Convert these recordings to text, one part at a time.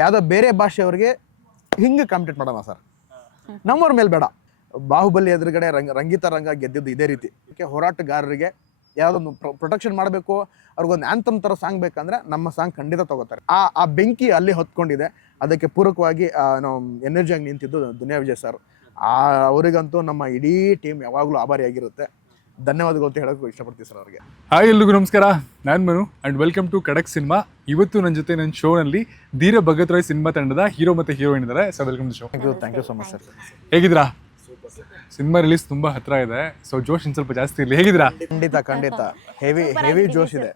ಯಾವುದೋ ಬೇರೆ ಭಾಷೆಯವ್ರಿಗೆ ಹಿಂಗೆ ಕಾಂಪಿಟೇಟ್ ಮಾಡೋಣ ಸರ್, ನಮ್ಮವ್ರ ಮೇಲೆ ಬೇಡ. ಬಾಹುಬಲಿ ಎದುರುಗಡೆ ರಂಗಿತ ರಂಗ ಗೆದ್ದಿದ್ದು ಇದೇ ರೀತಿ. ಹೋರಾಟಗಾರರಿಗೆ ಯಾವುದೊಂದು ಪ್ರೊಟೆಕ್ಷನ್ ಮಾಡಬೇಕು, ಅವ್ರಿಗೊಂದು ಆ್ಯಂಥಮ್ ಥರ ಸಾಂಗ್ ಬೇಕಂದ್ರೆ ನಮ್ಮ ಸಾಂಗ್ ಖಂಡಿತ ತಗೋತಾರೆ. ಆ ಬೆಂಕಿ ಅಲ್ಲಿ ಹೊತ್ಕೊಂಡಿದೆ. ಅದಕ್ಕೆ ಪೂರಕವಾಗಿ ನಾವು ಎನರ್ಜಿಯಾಗಿ ನಿಂತಿದ್ದು ದುನಿಯಾ ವಿಜಯ್ ಸರ್. ಅವರಿಗಂತೂ ನಮ್ಮ ಇಡೀ ಟೀಮ್ ಯಾವಾಗಲೂ ಆಭಾರಿಯಾಗಿರುತ್ತೆ. ಧನ್ಯವಾದಗಳು ಅಂತ ಹೇಳೋಕೆ ಇಷ್ಟಪಡ್ತೀವಿ ಸರ್ ಅವ್ರಿಗೆ. ಹಾಯ್, ಎಲ್ರಿಗೂ ನಮಸ್ಕಾರ. ನಾನು Manu and welcome to Khadak cinema. ಇವತ್ತು ನನ್ನ ಜೊತೆ ನನ್ನ ಶೋನಲ್ಲಿ ಧೀರ ಭಗತ್ ರಾಯ್ ಸಿನಿಮಾ ತಂಡದ ಹೀರೋ ಮತ್ತು ಹೀರೋಯಿನ್ ಇದ್ದಾರೆ. So welcome to show. Thank you so much sir. ಹೇಗಿದ್ದೀರಾ? ಸಿನಿಮಾ ರಿಲೀಸ್ ತುಂಬಾ ಹತ್ರ ಇದೆ, ಸೊ ಜೋಶ್ ಇನ್ನು ಸ್ವಲ್ಪ ಜಾಸ್ತಿ ಇರಲಿ. ಹೇಗಿದ್ದೀರಾ? ಖಂಡಿತ ಹೆವಿ ಜೋಶ್ ಇದೆ.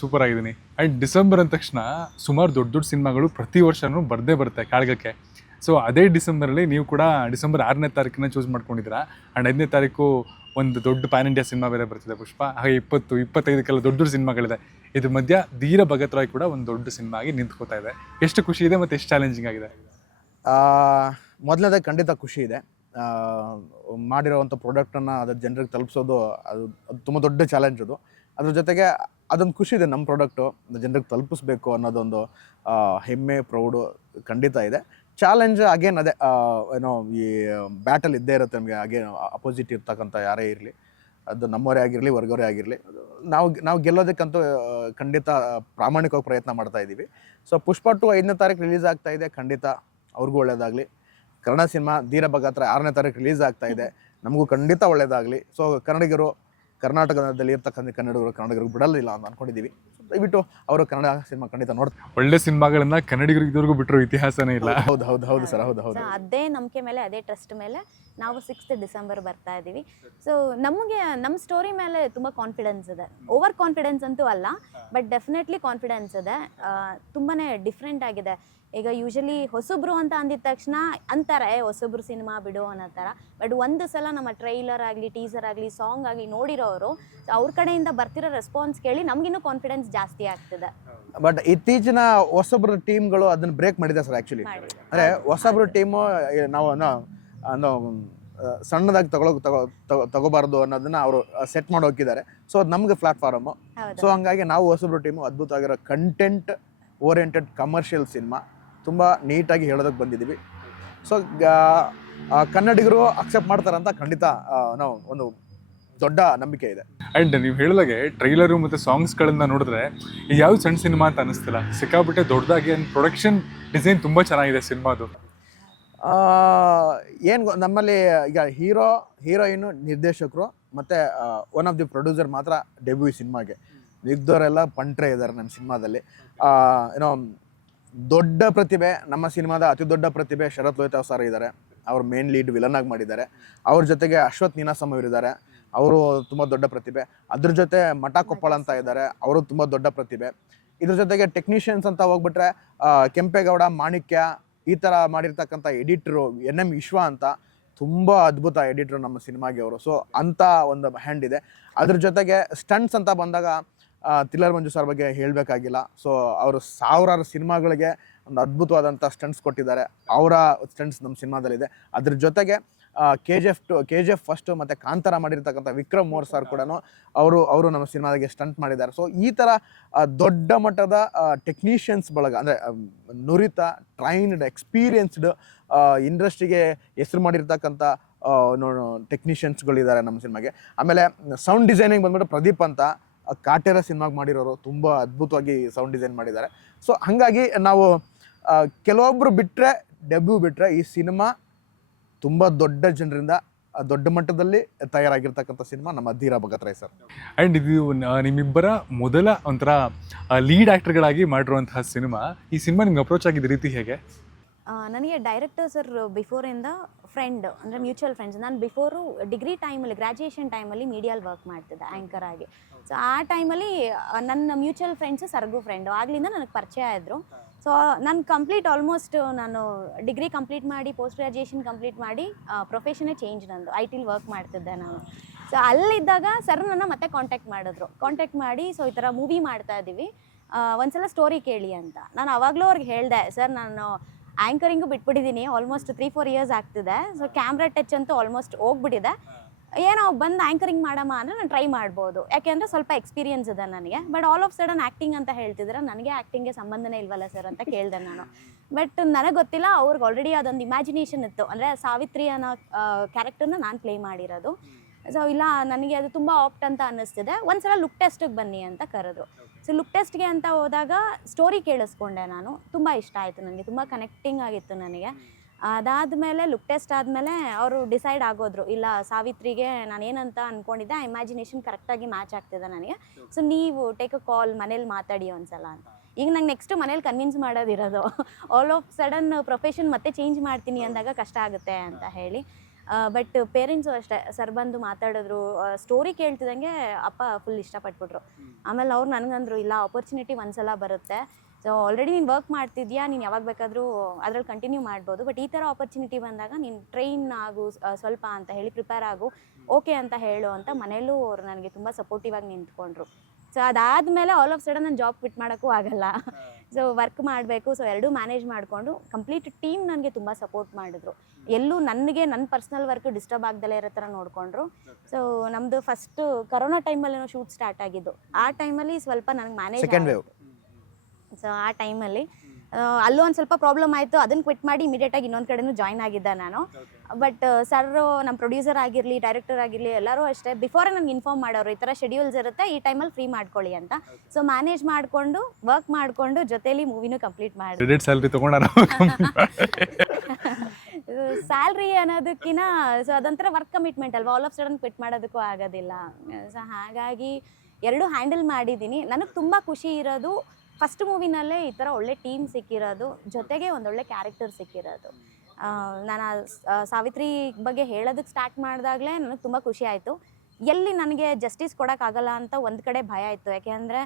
ಸೂಪರ್ ಆಗಿದ್ದೀನಿ. ಆ್ಯಂಡ್ ಡಿಸೆಂಬರ್ ಅಂದ ತಕ್ಷಣ ಸುಮಾರು ದೊಡ್ಡ ಸಿನಿಮಾಗಳು ಪ್ರತಿ ವರ್ಷನೂ ಬರ್ದೇ ಬರುತ್ತೆ ಕಾಳಗಕ್ಕೆ. ಸೊ ಅದೇ ಡಿಸೆಂಬರಲ್ಲಿ ನೀವು ಕೂಡ ಡಿಸೆಂಬರ್ 6ನೇ ತಾರೀಕನ್ನ ಚೂಸ್ ಮಾಡ್ಕೊಂಡಿದ್ದೀರಾ. ಆ್ಯಂಡ್ 5ನೇ ತಾರೀಕು ಒಂದು ದೊಡ್ಡ ಪ್ಯಾನ್ ಇಂಡಿಯಾ ಸಿನಿಮಾ ಬೇರೆ ಬರ್ತಿದೆ ಪುಷ್ಪ. ಹಾಗೆ 20-25 ದೊಡ್ಡ ಸಿನಿಮಾಗಳಿದೆ. ಇದ್ರ ಮಧ್ಯ ಧೀರ ಭಗತ್ ರಾಯ್ ಕೂಡ ಒಂದು ದೊಡ್ಡ ಸಿನಿಮಾ ಆಗಿ ನಿಂತ್ಕೋತಾ ಇದೆ. ಎಷ್ಟು ಖುಷಿ ಇದೆ ಮತ್ತು ಎಷ್ಟು ಚಾಲೆಂಜಿಂಗ್ ಆಗಿದೆ? ಮೊದಲನೇದಾಗಿ ಖಂಡಿತ ಖುಷಿ ಇದೆ. ಮಾಡಿರೋವಂಥ ಪ್ರಾಡಕ್ಟನ್ನು ಅದು ಜನರಿಗೆ ತಲುಪಿಸೋದು ಅದು ತುಂಬ ದೊಡ್ಡ ಚಾಲೆಂಜ್ ಅದು. ಅದ್ರ ಜೊತೆಗೆ ಅದೊಂದು ಖುಷಿ ಇದೆ, ನಮ್ಮ ಪ್ರಾಡಕ್ಟು ಜನರಿಗೆ ತಲುಪಿಸ್ಬೇಕು ಅನ್ನೋದೊಂದು ಹೆಮ್ಮೆ, ಪ್ರೌಡು ಖಂಡಿತ ಇದೆ. ಚಾಲೆಂಜ್ ಅಗೇನ್ ಅದೇ, ಏನೋ ಈ ಬ್ಯಾಟಲ್ ಇದ್ದೇ ಇರುತ್ತೆ ನಮಗೆ. ಅಗೇನ್ ಅಪೋಸಿಟ್ ಇರ್ತಕ್ಕಂಥ ಯಾರೇ ಇರಲಿ, ಅದು ನಮ್ಮವರೇ ಆಗಿರಲಿ, ಹೊರಗವರೇ ಆಗಿರಲಿ, ನಾವು ಗೆಲ್ಲೋದಕ್ಕಂತೂ ಖಂಡಿತ ಪ್ರಾಮಾಣಿಕವಾಗಿ ಪ್ರಯತ್ನ ಮಾಡ್ತಾ ಇದ್ದೀವಿ. ಸೊ ಪುಷ್ಪ 2 5ನೇ ತಾರೀಕು ರಿಲೀಸ್ ಆಗ್ತಾ ಇದೆ. ಖಂಡಿತ ಅವ್ರಿಗೂ ಒಳ್ಳೇದಾಗಲಿ. ಕನ್ನಡ ಸಿನಿಮಾ ಧೀರ ಭಗತ್ ರಾಯ್ 6ನೇ ತಾರೀಕು ರಿಲೀಸ್ ಆಗ್ತಾ ಇದೆ. ನಮಗೂ ಖಂಡಿತ ಒಳ್ಳೇದಾಗಲಿ. ಸೊ ಕನ್ನಡಿಗರು, ಕರ್ನಾಟಕದಲ್ಲಿ ಇರ್ತಕ್ಕಂಥ ಕನ್ನಡಿಗರಿಗೆ ಬಿಡಲಿಲ್ಲ ಅಂತ ಅಂದ್ಕೊಂಡಿದ್ದೀವಿ. ದಯವಿಟ್ಟು ಅವರು ಕನ್ನಡ ಸಿನಿಮಾ ಖಂಡಿತ ನೋಡ್ತಾರೆ. ಒಳ್ಳೆ ಸಿನಿಮಾಗಳನ್ನ ಕನ್ನಡಿಗರಿಗೆ ಇದುವರೆಗೂ ಬಿಟ್ಟರು ಇತಿಹಾಸನೇ ಇಲ್ಲ. ಹೌದು ಸರ್, ಹೌದು. ಅದೇ ನಂಬಿಕೆ ಮೇಲೆ, ಅದೇ ಟ್ರಸ್ಟ್ ಮೇಲೆ ನಾವು 6th ಡಿಸೆಂಬರ್ ಬರ್ತಾ ಇದ್ದೀವಿ. ಸೊ ನಮಗೆ ನಮ್ಮ ಸ್ಟೋರಿ ಮೇಲೆ ತುಂಬ ಕಾನ್ಫಿಡೆನ್ಸ್ ಇದೆ. ಓವರ್ ಕಾನ್ಫಿಡೆನ್ಸ್ ಅಂತೂ ಅಲ್ಲ, ಬಟ್ ಡೆಫಿನೆಟ್ಲಿ ಕಾನ್ಫಿಡೆನ್ಸ್ ಇದೆ. ತುಂಬಾ ಡಿಫ್ರೆಂಟ್ ಆಗಿದೆ. ಈಗ ಯೂಶಲಿ ಹೊಸಬ್ರು ಅಂತ ಅಂದಿದ ತಕ್ಷಣ ಅಂತಾರೆ ಹೊಸಬ್ರು ಸಿನಿಮಾ ಬಿಡು ಅನ್ನೋ ಥರ. ಬಟ್ ಒಂದು ಸಲ ನಮ್ಮ ಟ್ರೈಲರ್ ಆಗಲಿ, ಟೀಸರ್ ಆಗಲಿ, ಸಾಂಗ್ ಆಗಲಿ ನೋಡಿರೋರು ಅವ್ರ ಕಡೆಯಿಂದ ಬರ್ತಿರೋ ರೆಸ್ಪಾನ್ಸ್ ಕೇಳಿ ನಮಗಿನ್ನೂ ಕಾನ್ಫಿಡೆನ್ಸ್ ಜಾಸ್ತಿ ಆಗ್ತಿದೆ. ಬಟ್ ಇತ್ತೀಚಿನ ಹೊಸಬ್ರ ಟೀಮ್ಗಳು ಅದನ್ನು ಬ್ರೇಕ್ ಮಾಡಿದೆ ಸರ್. ಆ್ಯಕ್ಚುಲಿ ಅಂದರೆ ಹೊಸಬ್ರ ಟೀಮು ನಾವು ಸಣ್ಣದಾಗಿ ತಗೋಬಾರ್ದು ಅನ್ನೋದನ್ನ ಅವರು ಸೆಟ್ ಮಾಡಿ ಹೋಗಿದ್ದಾರೆ. ಸೊ ಅದು ನಮಗೆ ಪ್ಲಾಟ್ಫಾರ್ಮು. ಸೊ ಹಂಗಾಗಿ ನಾವು ಹೊಸಬ್ರ ಟೀಮು ಅದ್ಭುತವಾಗಿರೋ ಕಂಟೆಂಟ್ ಓರಿಯೆಂಟೆಡ್ ಕಮರ್ಷಿಯಲ್ ಸಿನಿಮಾ ತುಂಬ ನೀಟಾಗಿ ಹೇಳೋದಕ್ಕೆ ಬಂದಿದ್ದೀವಿ. ಸೊ ಕನ್ನಡಿಗರು ಅಕ್ಸೆಪ್ಟ್ ಮಾಡ್ತಾರಂತ ಖಂಡಿತ ನಾವು ಒಂದು ದೊಡ್ಡ ನಂಬಿಕೆ ಇದೆ. ಆ್ಯಂಡ್ ನೀವು ಹೇಳಿದಾಗೆ ಟ್ರೈಲರು ಮತ್ತು ಸಾಂಗ್ಸ್ಗಳನ್ನ ನೋಡಿದ್ರೆ ಯಾವ ಸಣ್ಣ ಸಿನಿಮಾ ಅಂತ ಅನ್ನಿಸ್ತಿಲ್ಲ. ಸಿಕ್ಕಾಬಿಟ್ಟೆ ದೊಡ್ಡದಾಗಿ ಪ್ರೊಡಕ್ಷನ್ ಡಿಸೈನ್ ತುಂಬ ಚೆನ್ನಾಗಿದೆ ಸಿನಿಮಾದು. ಏನು ನಮ್ಮಲ್ಲಿ ಈಗ ಹೀರೋಯಿನು, ನಿರ್ದೇಶಕರು ಮತ್ತು ಒನ್ ಆಫ್ ದಿ ಪ್ರೊಡ್ಯೂಸರ್ ಮಾತ್ರ ಡೆಬ್ಯೂ ಈ ಸಿನಿಮಾಗೆ. ಮಿಗ್ದವರೆಲ್ಲ ಪಂಟ್ರೆ ಇದ್ದಾರೆ ನಮ್ಮ ಸಿನಿಮಾದಲ್ಲಿ. ಏನೋ ದೊಡ್ಡ ಪ್ರತಿಭೆ, ನಮ್ಮ ಸಿನಿಮಾದ ಅತಿ ದೊಡ್ಡ ಪ್ರತಿಭೆ ಶರತ್ ಲೋಹಿತಾವ್ ಸರ್ ಇದ್ದಾರೆ. ಅವ್ರು ಮೇನ್ ಲೀಡ್ ವಿಲನ್ ಆಗಿ ಮಾಡಿದ್ದಾರೆ. ಅವ್ರ ಜೊತೆಗೆ ಅಶ್ವಥ್ ನೀನಾಸಮ್ ಅವರಿದ್ದಾರೆ, ಅವರು ತುಂಬ ದೊಡ್ಡ ಪ್ರತಿಭೆ. ಅದ್ರ ಜೊತೆ ಮಠ ಕೊಪ್ಪಳ ಅಂತ ಇದ್ದಾರೆ, ಅವರು ತುಂಬ ದೊಡ್ಡ ಪ್ರತಿಭೆ. ಇದ್ರ ಜೊತೆಗೆ ಟೆಕ್ನಿಷಿಯನ್ಸ್ ಅಂತ ಹೋಗ್ಬಿಟ್ರೆ ಕೆಂಪೇಗೌಡ, ಮಾಣಿಕ್ಯ, ಈ ಥರ ಮಾಡಿರ್ತಕ್ಕಂಥ ಎಡಿಟ್ರು NM ವಿಶ್ವ ಅಂತ ತುಂಬ ಅದ್ಭುತ ಎಡಿಟ್ರು ನಮ್ಮ ಸಿನಿಮಾಗೆ ಅವರು. ಸೊ ಅಂಥ ಒಂದು ಹ್ಯಾಂಡ್ ಇದೆ. ಅದ್ರ ಜೊತೆಗೆ ಸ್ಟಂಟ್ಸ್ ಅಂತ ಬಂದಾಗ ತಿಲ್ಲರ್ ಮಂಜು ಸರ್ ಬಗ್ಗೆ ಹೇಳಬೇಕಾಗಿಲ್ಲ. ಸೊ ಅವರು ಸಾವಿರಾರು ಸಿನಿಮಾಗಳಿಗೆ ಒಂದು ಅದ್ಭುತವಾದಂಥ ಸ್ಟಂಟ್ಸ್ ಕೊಟ್ಟಿದ್ದಾರೆ. ಅವರ ಸ್ಟಂಟ್ಸ್ ನಮ್ಮ ಸಿನಿಮಾದಲ್ಲಿದೆ. ಅದ್ರ ಜೊತೆಗೆ KGF ಫಸ್ಟು ಮತ್ತು ಕಾಂತಾರ ಮಾಡಿರ್ತಕ್ಕಂಥ ವಿಕ್ರಮ್ ಮೋರ್ ಸರ್ ಕೂಡ ಅವರು ನಮ್ಮ ಸಿನಿಮಾದಾಗೆ ಸ್ಟಂಟ್ ಮಾಡಿದ್ದಾರೆ. ಸೊ ಈ ಥರ ದೊಡ್ಡ ಮಟ್ಟದ ಟೆಕ್ನಿಷಿಯನ್ಸ್ ಬಳಗ, ಅಂದರೆ ನುರಿತ, ಟ್ರೈನ್ಡ್, ಎಕ್ಸ್ಪೀರಿಯನ್ಸ್ಡ್, ಇಂಡಸ್ಟ್ರಿಗೆ ಹೆಸರು ಮಾಡಿರ್ತಕ್ಕಂಥ ಟೆಕ್ನಿಷಿಯನ್ಸ್ಗಳಿದ್ದಾರೆ ನಮ್ಮ ಸಿನಿಮಾಗೆ. ಆಮೇಲೆ ಸೌಂಡ್ ಡಿಸೈನಿಂಗ್ ಬಂದ್ಬಿಟ್ಟು ಪ್ರದೀಪ್ ಅಂತ ಕಾಟೇರ ಸಿನಿಮಾಗೆ ಮಾಡಿರೋರು ತುಂಬ ಅದ್ಭುತವಾಗಿ ಸೌಂಡ್ ಡಿಸೈನ್ ಮಾಡಿದ್ದಾರೆ. ಸೊ ಹಾಗಾಗಿ ನಾವು ಕೆಲವೊಬ್ಬರು ಡೆಬ್ಯೂ ಬಿಟ್ಟರೆ ಈ ಸಿನಿಮಾ ತುಂಬ ದೊಡ್ಡ ಜನರಿಂದ ದೊಡ್ಡ ಮಟ್ಟದಲ್ಲಿ ತಯಾರಾಗಿರ್ತಕ್ಕಂಥ ಸಿನಿಮಾ ನಮ್ಮ ಧೀರ ಭಗತ್ ರಾಯ್ ಸರ್. ಆ್ಯಂಡ್ ಇದು ನಿಮ್ಮಿಬ್ಬರ ಮೊದಲ ಒಂಥರ ಲೀಡ್ ಆ್ಯಕ್ಟರ್ಗಳಾಗಿ ಮಾಡಿರುವಂತಹ ಸಿನಿಮಾ. ಈ ಸಿನಿಮಾ ನಿಮ್ಗೆ ಅಪ್ರೋಚ್ ಆಗಿದ್ದ ರೀತಿ ಹೇಗೆ? ನನಗೆ ಡೈರೆಕ್ಟರ್ ಸರ್ ಬಿಫೋರಿಂದ ಫ್ರೆಂಡ್, ಅಂದರೆ ಮ್ಯೂಚುವಲ್ ಫ್ರೆಂಡ್ಸ್. ನಾನು ಬಿಫೋರು ಡಿಗ್ರಿ ಟೈಮಲ್ಲಿ, ಗ್ರ್ಯಾಜುಯೇಷನ್ ಟೈಮಲ್ಲಿ ಮೀಡಿಯಲ್ಲಿ ವರ್ಕ್ ಮಾಡ್ತಿದ್ದೆ ಆ್ಯಂಕರ್ ಆಗಿ. ಸೊ ಆ ಟೈಮಲ್ಲಿ ನನ್ನ ಮ್ಯೂಚುವಲ್ ಫ್ರೆಂಡ್ಸು ಸರ್ಗೂ ಫ್ರೆಂಡು, ಆಗಲಿಂದ ನನಗೆ ಪರಿಚಯ ಇದ್ದರು. ಸೊ ನಾನು ಆಲ್ಮೋಸ್ಟ್ ನಾನು ಡಿಗ್ರಿ ಕಂಪ್ಲೀಟ್ ಮಾಡಿ, ಪೋಸ್ಟ್ ಗ್ರ್ಯಾಜುಯೇಷನ್ ಕಂಪ್ಲೀಟ್ ಮಾಡಿ ಪ್ರೊಫೆಷನ್ನೇ ಚೇಂಜ್ ನಂದು. IT ವರ್ಕ್ ಮಾಡ್ತಿದ್ದೆ ನಾನು. ಸೊ ಅಲ್ಲಿದ್ದಾಗ ಸರ್ ನನ್ನ ಮತ್ತೆ ಕಾಂಟ್ಯಾಕ್ಟ್ ಮಾಡಿ, ಸೊ ಈ ಥರ ಮೂವಿ ಮಾಡ್ತಾ ಇದ್ದೀವಿ, ಒಂದ್ಸಲ ಸ್ಟೋರಿ ಕೇಳಿ ಅಂತ. ನಾನು ಆವಾಗಲೂ ಅವ್ರಿಗೆ ಹೇಳಿದೆ, ಸರ್ ನಾನು ಆ್ಯಂಕರಿಂಗು ಬಿಟ್ಬಿಟ್ಟಿದ್ದೀನಿ, ಆಲ್ಮೋಸ್ಟ್ 3-4 ಇಯರ್ಸ್ ಆಗ್ತಿದೆ. ಸೊ ಕ್ಯಾಮ್ರಾ ಟಚ್ ಅಂತೂ ಆಲ್ಮೋಸ್ಟ್ ಹೋಗ್ಬಿಟ್ಟಿದೆ. ಏನೋ ಬಂದು ಆ್ಯಂಕರಿಂಗ್ ಮಾಡಮ್ಮ ಅಂದರೆ ನಾನು ಟ್ರೈ ಮಾಡ್ಬೋದು, ಯಾಕೆಂದರೆ ಸ್ವಲ್ಪ ಎಕ್ಸ್ಪೀರಿಯನ್ಸ್ ಇದೆ ನನಗೆ. But all of sudden acting ಅಂತ ಹೇಳ್ತಿದ್ರೆ ನನಗೆ ಆ್ಯಕ್ಟಿಂಗ್ಗೆ ಸಂಬಂಧನೇ ಇಲ್ವಲ್ಲ ಸರ್ ಅಂತ ಕೇಳಿದೆ ನಾನು. ಬಟ್ ನನಗೆ ಗೊತ್ತಿಲ್ಲ, ಅವ್ರಿಗೆ ಆಲ್ರೆಡಿ ಅದೊಂದು ಇಮ್ಯಾಜಿನೇಷನ್ ಇತ್ತು. ಅಂದರೆ ಸಾವಿತ್ರಿ ಅನ್ನೋ ಕ್ಯಾರೆಕ್ಟರ್ನ ನಾನು ಪ್ಲೇ ಮಾಡಿರೋದು. ಸೊ ಇಲ್ಲ, ನನಗೆ ಅದು ತುಂಬ ಆಪ್ಟ್ ಅಂತ ಅನ್ನಿಸ್ತಿದೆ, ಒಂದ್ಸಲ ಲುಕ್ ಟೆಸ್ಟಿಗೆ ಬನ್ನಿ ಅಂತ ಕರೆದ್ರು. ಸೊ ಲುಕ್ ಟೆಸ್ಟ್ಗೆ ಅಂತ ಹೋದಾಗ ಸ್ಟೋರಿ ಕೇಳಿಸ್ಕೊಂಡೆ ನಾನು, ತುಂಬ ಇಷ್ಟ ಆಯಿತು ನನಗೆ, ತುಂಬ ಕನೆಕ್ಟಿಂಗ್ ಆಗಿತ್ತು ನನಗೆ. ಅದಾದಮೇಲೆ ಲುಕ್ ಟೆಸ್ಟ್ ಆದಮೇಲೆ ಅವರು ಡಿಸೈಡ್ ಆಗೋದ್ರು, ಇಲ್ಲ ಸಾವಿತ್ರಿಗೆ ನಾನು ಏನಂತ ಅಂದ್ಕೊಂಡಿದ್ದೆ ಆ ಇಮ್ಯಾಜಿನೇಷನ್ ಕರೆಕ್ಟಾಗಿ ಮ್ಯಾಚ್ ಆಗ್ತಿದೆ ನನಗೆ, ಸೊ ನೀವು ಟೇಕ್ ಅ ಕಾಲ್, ಮನೇಲಿ ಮಾತಾಡಿ ಒಂದ್ಸಲ ಅಂತ. ಈಗ ನಂಗೆ ನೆಕ್ಸ್ಟ್ ಮನೇಲಿ ಕನ್ವಿನ್ಸ್ ಮಾಡೋದಿರೋದು, ಆಲ್ ಆಫ್ ಸಡನ್ ಪ್ರೊಫೆಷನ್ ಮತ್ತೆ ಚೇಂಜ್ ಮಾಡ್ತೀನಿ ಅಂದಾಗ ಕಷ್ಟ ಆಗುತ್ತೆ ಅಂತ ಹೇಳಿ. ಬಟ್ ಪೇರೆಂಟ್ಸು ಅಷ್ಟೇ, ಸರ್ ಬಂದು ಮಾತಾಡಿದ್ರು, ಸ್ಟೋರಿ ಕೇಳ್ತಿದ್ದಂಗೆ ಅಪ್ಪ ಫುಲ್ ಇಷ್ಟಪಟ್ಬಿಟ್ರು. ಆಮೇಲೆ ಅವ್ರು ನನಗಂದ್ರು, ಇಲ್ಲ ಆಪರ್ಚುನಿಟಿ ಒಂದ್ಸಲ ಬರುತ್ತೆ, ಸೊ ಆಲ್ರೆಡಿ ನೀನು ವರ್ಕ್ ಮಾಡ್ತಿದ್ಯಾ, ನೀನು ಯಾವಾಗ ಬೇಕಾದರೂ ಅದ್ರಲ್ಲಿ ಕಂಟಿನ್ಯೂ ಮಾಡ್ಬೋದು, ಬಟ್ ಈ ಥರ ಆಪರ್ಚುನಿಟಿ ಬಂದಾಗ ನೀನು ಟ್ರೈನ್ ಆಗು ಸ್ವಲ್ಪ ಅಂತ ಹೇಳಿ, ಪ್ರಿಪೇರ್ ಆಗು, ಓಕೆ ಅಂತ ಹೇಳು ಅಂತ ಮನೇಲೂ ಅವ್ರು ನನಗೆ ತುಂಬ ಸಪೋರ್ಟಿವ್ ಆಗಿ ನಿಂತ್ಕೊಂಡ್ರು. ಸೊ ಅದಾದಮೇಲೆ ಆಲ್ ಆಫ್ ಸಡನ್ ನಾನು ಜಾಬ್ ಕ್ವಿಟ್ ಮಾಡೋಕ್ಕೂ ಆಗಲ್ಲ, ಸೊ ವರ್ಕ್ ಮಾಡಬೇಕು, ಸೊ ಎರಡೂ ಮ್ಯಾನೇಜ್ ಮಾಡಿಕೊಂಡು ಕಂಪ್ಲೀಟ್ ಟೀಮ್ ನನಗೆ ತುಂಬ ಸಪೋರ್ಟ್ ಮಾಡಿದ್ರು. ಎಲ್ಲೂ ನನಗೆ ನನ್ನ ಪರ್ಸ್ನಲ್ ವರ್ಕ್ ಡಿಸ್ಟರ್ಬ್ ಆಗ್ದಲೇ ಇರೋ ಥರ ನೋಡಿಕೊಂಡ್ರು. ಸೊ ನಮ್ಮದು ಫಸ್ಟು ಕರೋನಾ ಟೈಮಲ್ಲಿ ಶೂಟ್ ಸ್ಟಾರ್ಟ್ ಆಗಿದ್ದು, ಆ ಟೈಮಲ್ಲಿ ಸ್ವಲ್ಪ ನನಗೆ ಮ್ಯಾನೇಜ್ ಸೆಕೆಂಡ್ ವೇವ್. ಸೊ ಆ ಟೈಮಲ್ಲಿ ಅಲ್ಲೂ ಒಂದು ಸ್ವಲ್ಪ ಪ್ರಾಬ್ಲಮ್ ಆಯಿತು, ಅದನ್ನು ಕ್ವಿಟ್ ಮಾಡಿ ಇಮಿಡಿಯೇಟಾಗಿ ಇನ್ನೊಂದು ಕಡೆನೂ ಜಾಯ್ನ್ ಆಗಿದ್ದೆ ನಾನು. ಬಟ್ ಸರ್, ನಮ್ಮ ಪ್ರೊಡ್ಯೂಸರ್ ಆಗಿರಲಿ, ಡೈರೆಕ್ಟರ್ ಆಗಿರಲಿ, ಎಲ್ಲರೂ ಅಷ್ಟೇ ಬಿಫೋರೇ ನನಗೆ ಇನ್ಫಾರ್ಮ್ ಮಾಡೋರು, ಈ ಥರ ಶೆಡ್ಯೂಲ್ಸ್ ಇರುತ್ತೆ, ಈ ಟೈಮಲ್ಲಿ ಫ್ರೀ ಮಾಡ್ಕೊಳ್ಳಿ ಅಂತ. ಸೊ ಮ್ಯಾನೇಜ್ ಮಾಡಿಕೊಂಡು ವರ್ಕ್ ಮಾಡಿಕೊಂಡು ಜೊತೆಲಿ ಮೂವಿನೂ ಕಂಪ್ಲೀಟ್ ಮಾಡಿ. ಕ್ರೆಡಿಟ್ ಸ್ಯಾಲ್ರಿ ತೊಗೊಂಡ ಸ್ಯಾಲ್ರಿ ಅನ್ನೋದಕ್ಕಿಂತ ಸೊ ಅದೊಂಥರ ವರ್ಕ್ ಕಮಿಟ್ಮೆಂಟ್ ಅಲ್ವಾ, ಆಲ್ ಆಫ್ ಸಡನ್ ಕ್ವಿಟ್ ಮಾಡೋದಕ್ಕೂ ಆಗೋದಿಲ್ಲ. ಸೊ ಹಾಗಾಗಿ ಎರಡೂ ಹ್ಯಾಂಡಲ್ ಮಾಡಿದ್ದೀನಿ. ನನಗೆ ತುಂಬ ಖುಷಿ ಇರೋದು ಫಸ್ಟ್ ಮೂವಿನಲ್ಲೇ ಈ ಥರ ಒಳ್ಳೆ ಟೀಮ್ ಸಿಕ್ಕಿರೋದು, ಜೊತೆಗೆ ಒಂದೊಳ್ಳೆ ಕ್ಯಾರೆಕ್ಟರ್ ಸಿಕ್ಕಿರೋದು. ನಾನು ಸಾವಿತ್ರಿ ಬಗ್ಗೆ ಹೇಳೋದಕ್ಕೆ ಸ್ಟಾರ್ಟ್ ಮಾಡಿದಾಗಲೇ ನನಗೆ ತುಂಬ ಖುಷಿ ಆಯಿತು. ಎಲ್ಲಿ ನನಗೆ ಜಸ್ಟಿಸ್ ಕೊಡೋಕ್ಕಾಗಲ್ಲ ಅಂತ ಒಂದು ಕಡೆ ಭಯ ಇತ್ತು, ಯಾಕೆಂದರೆ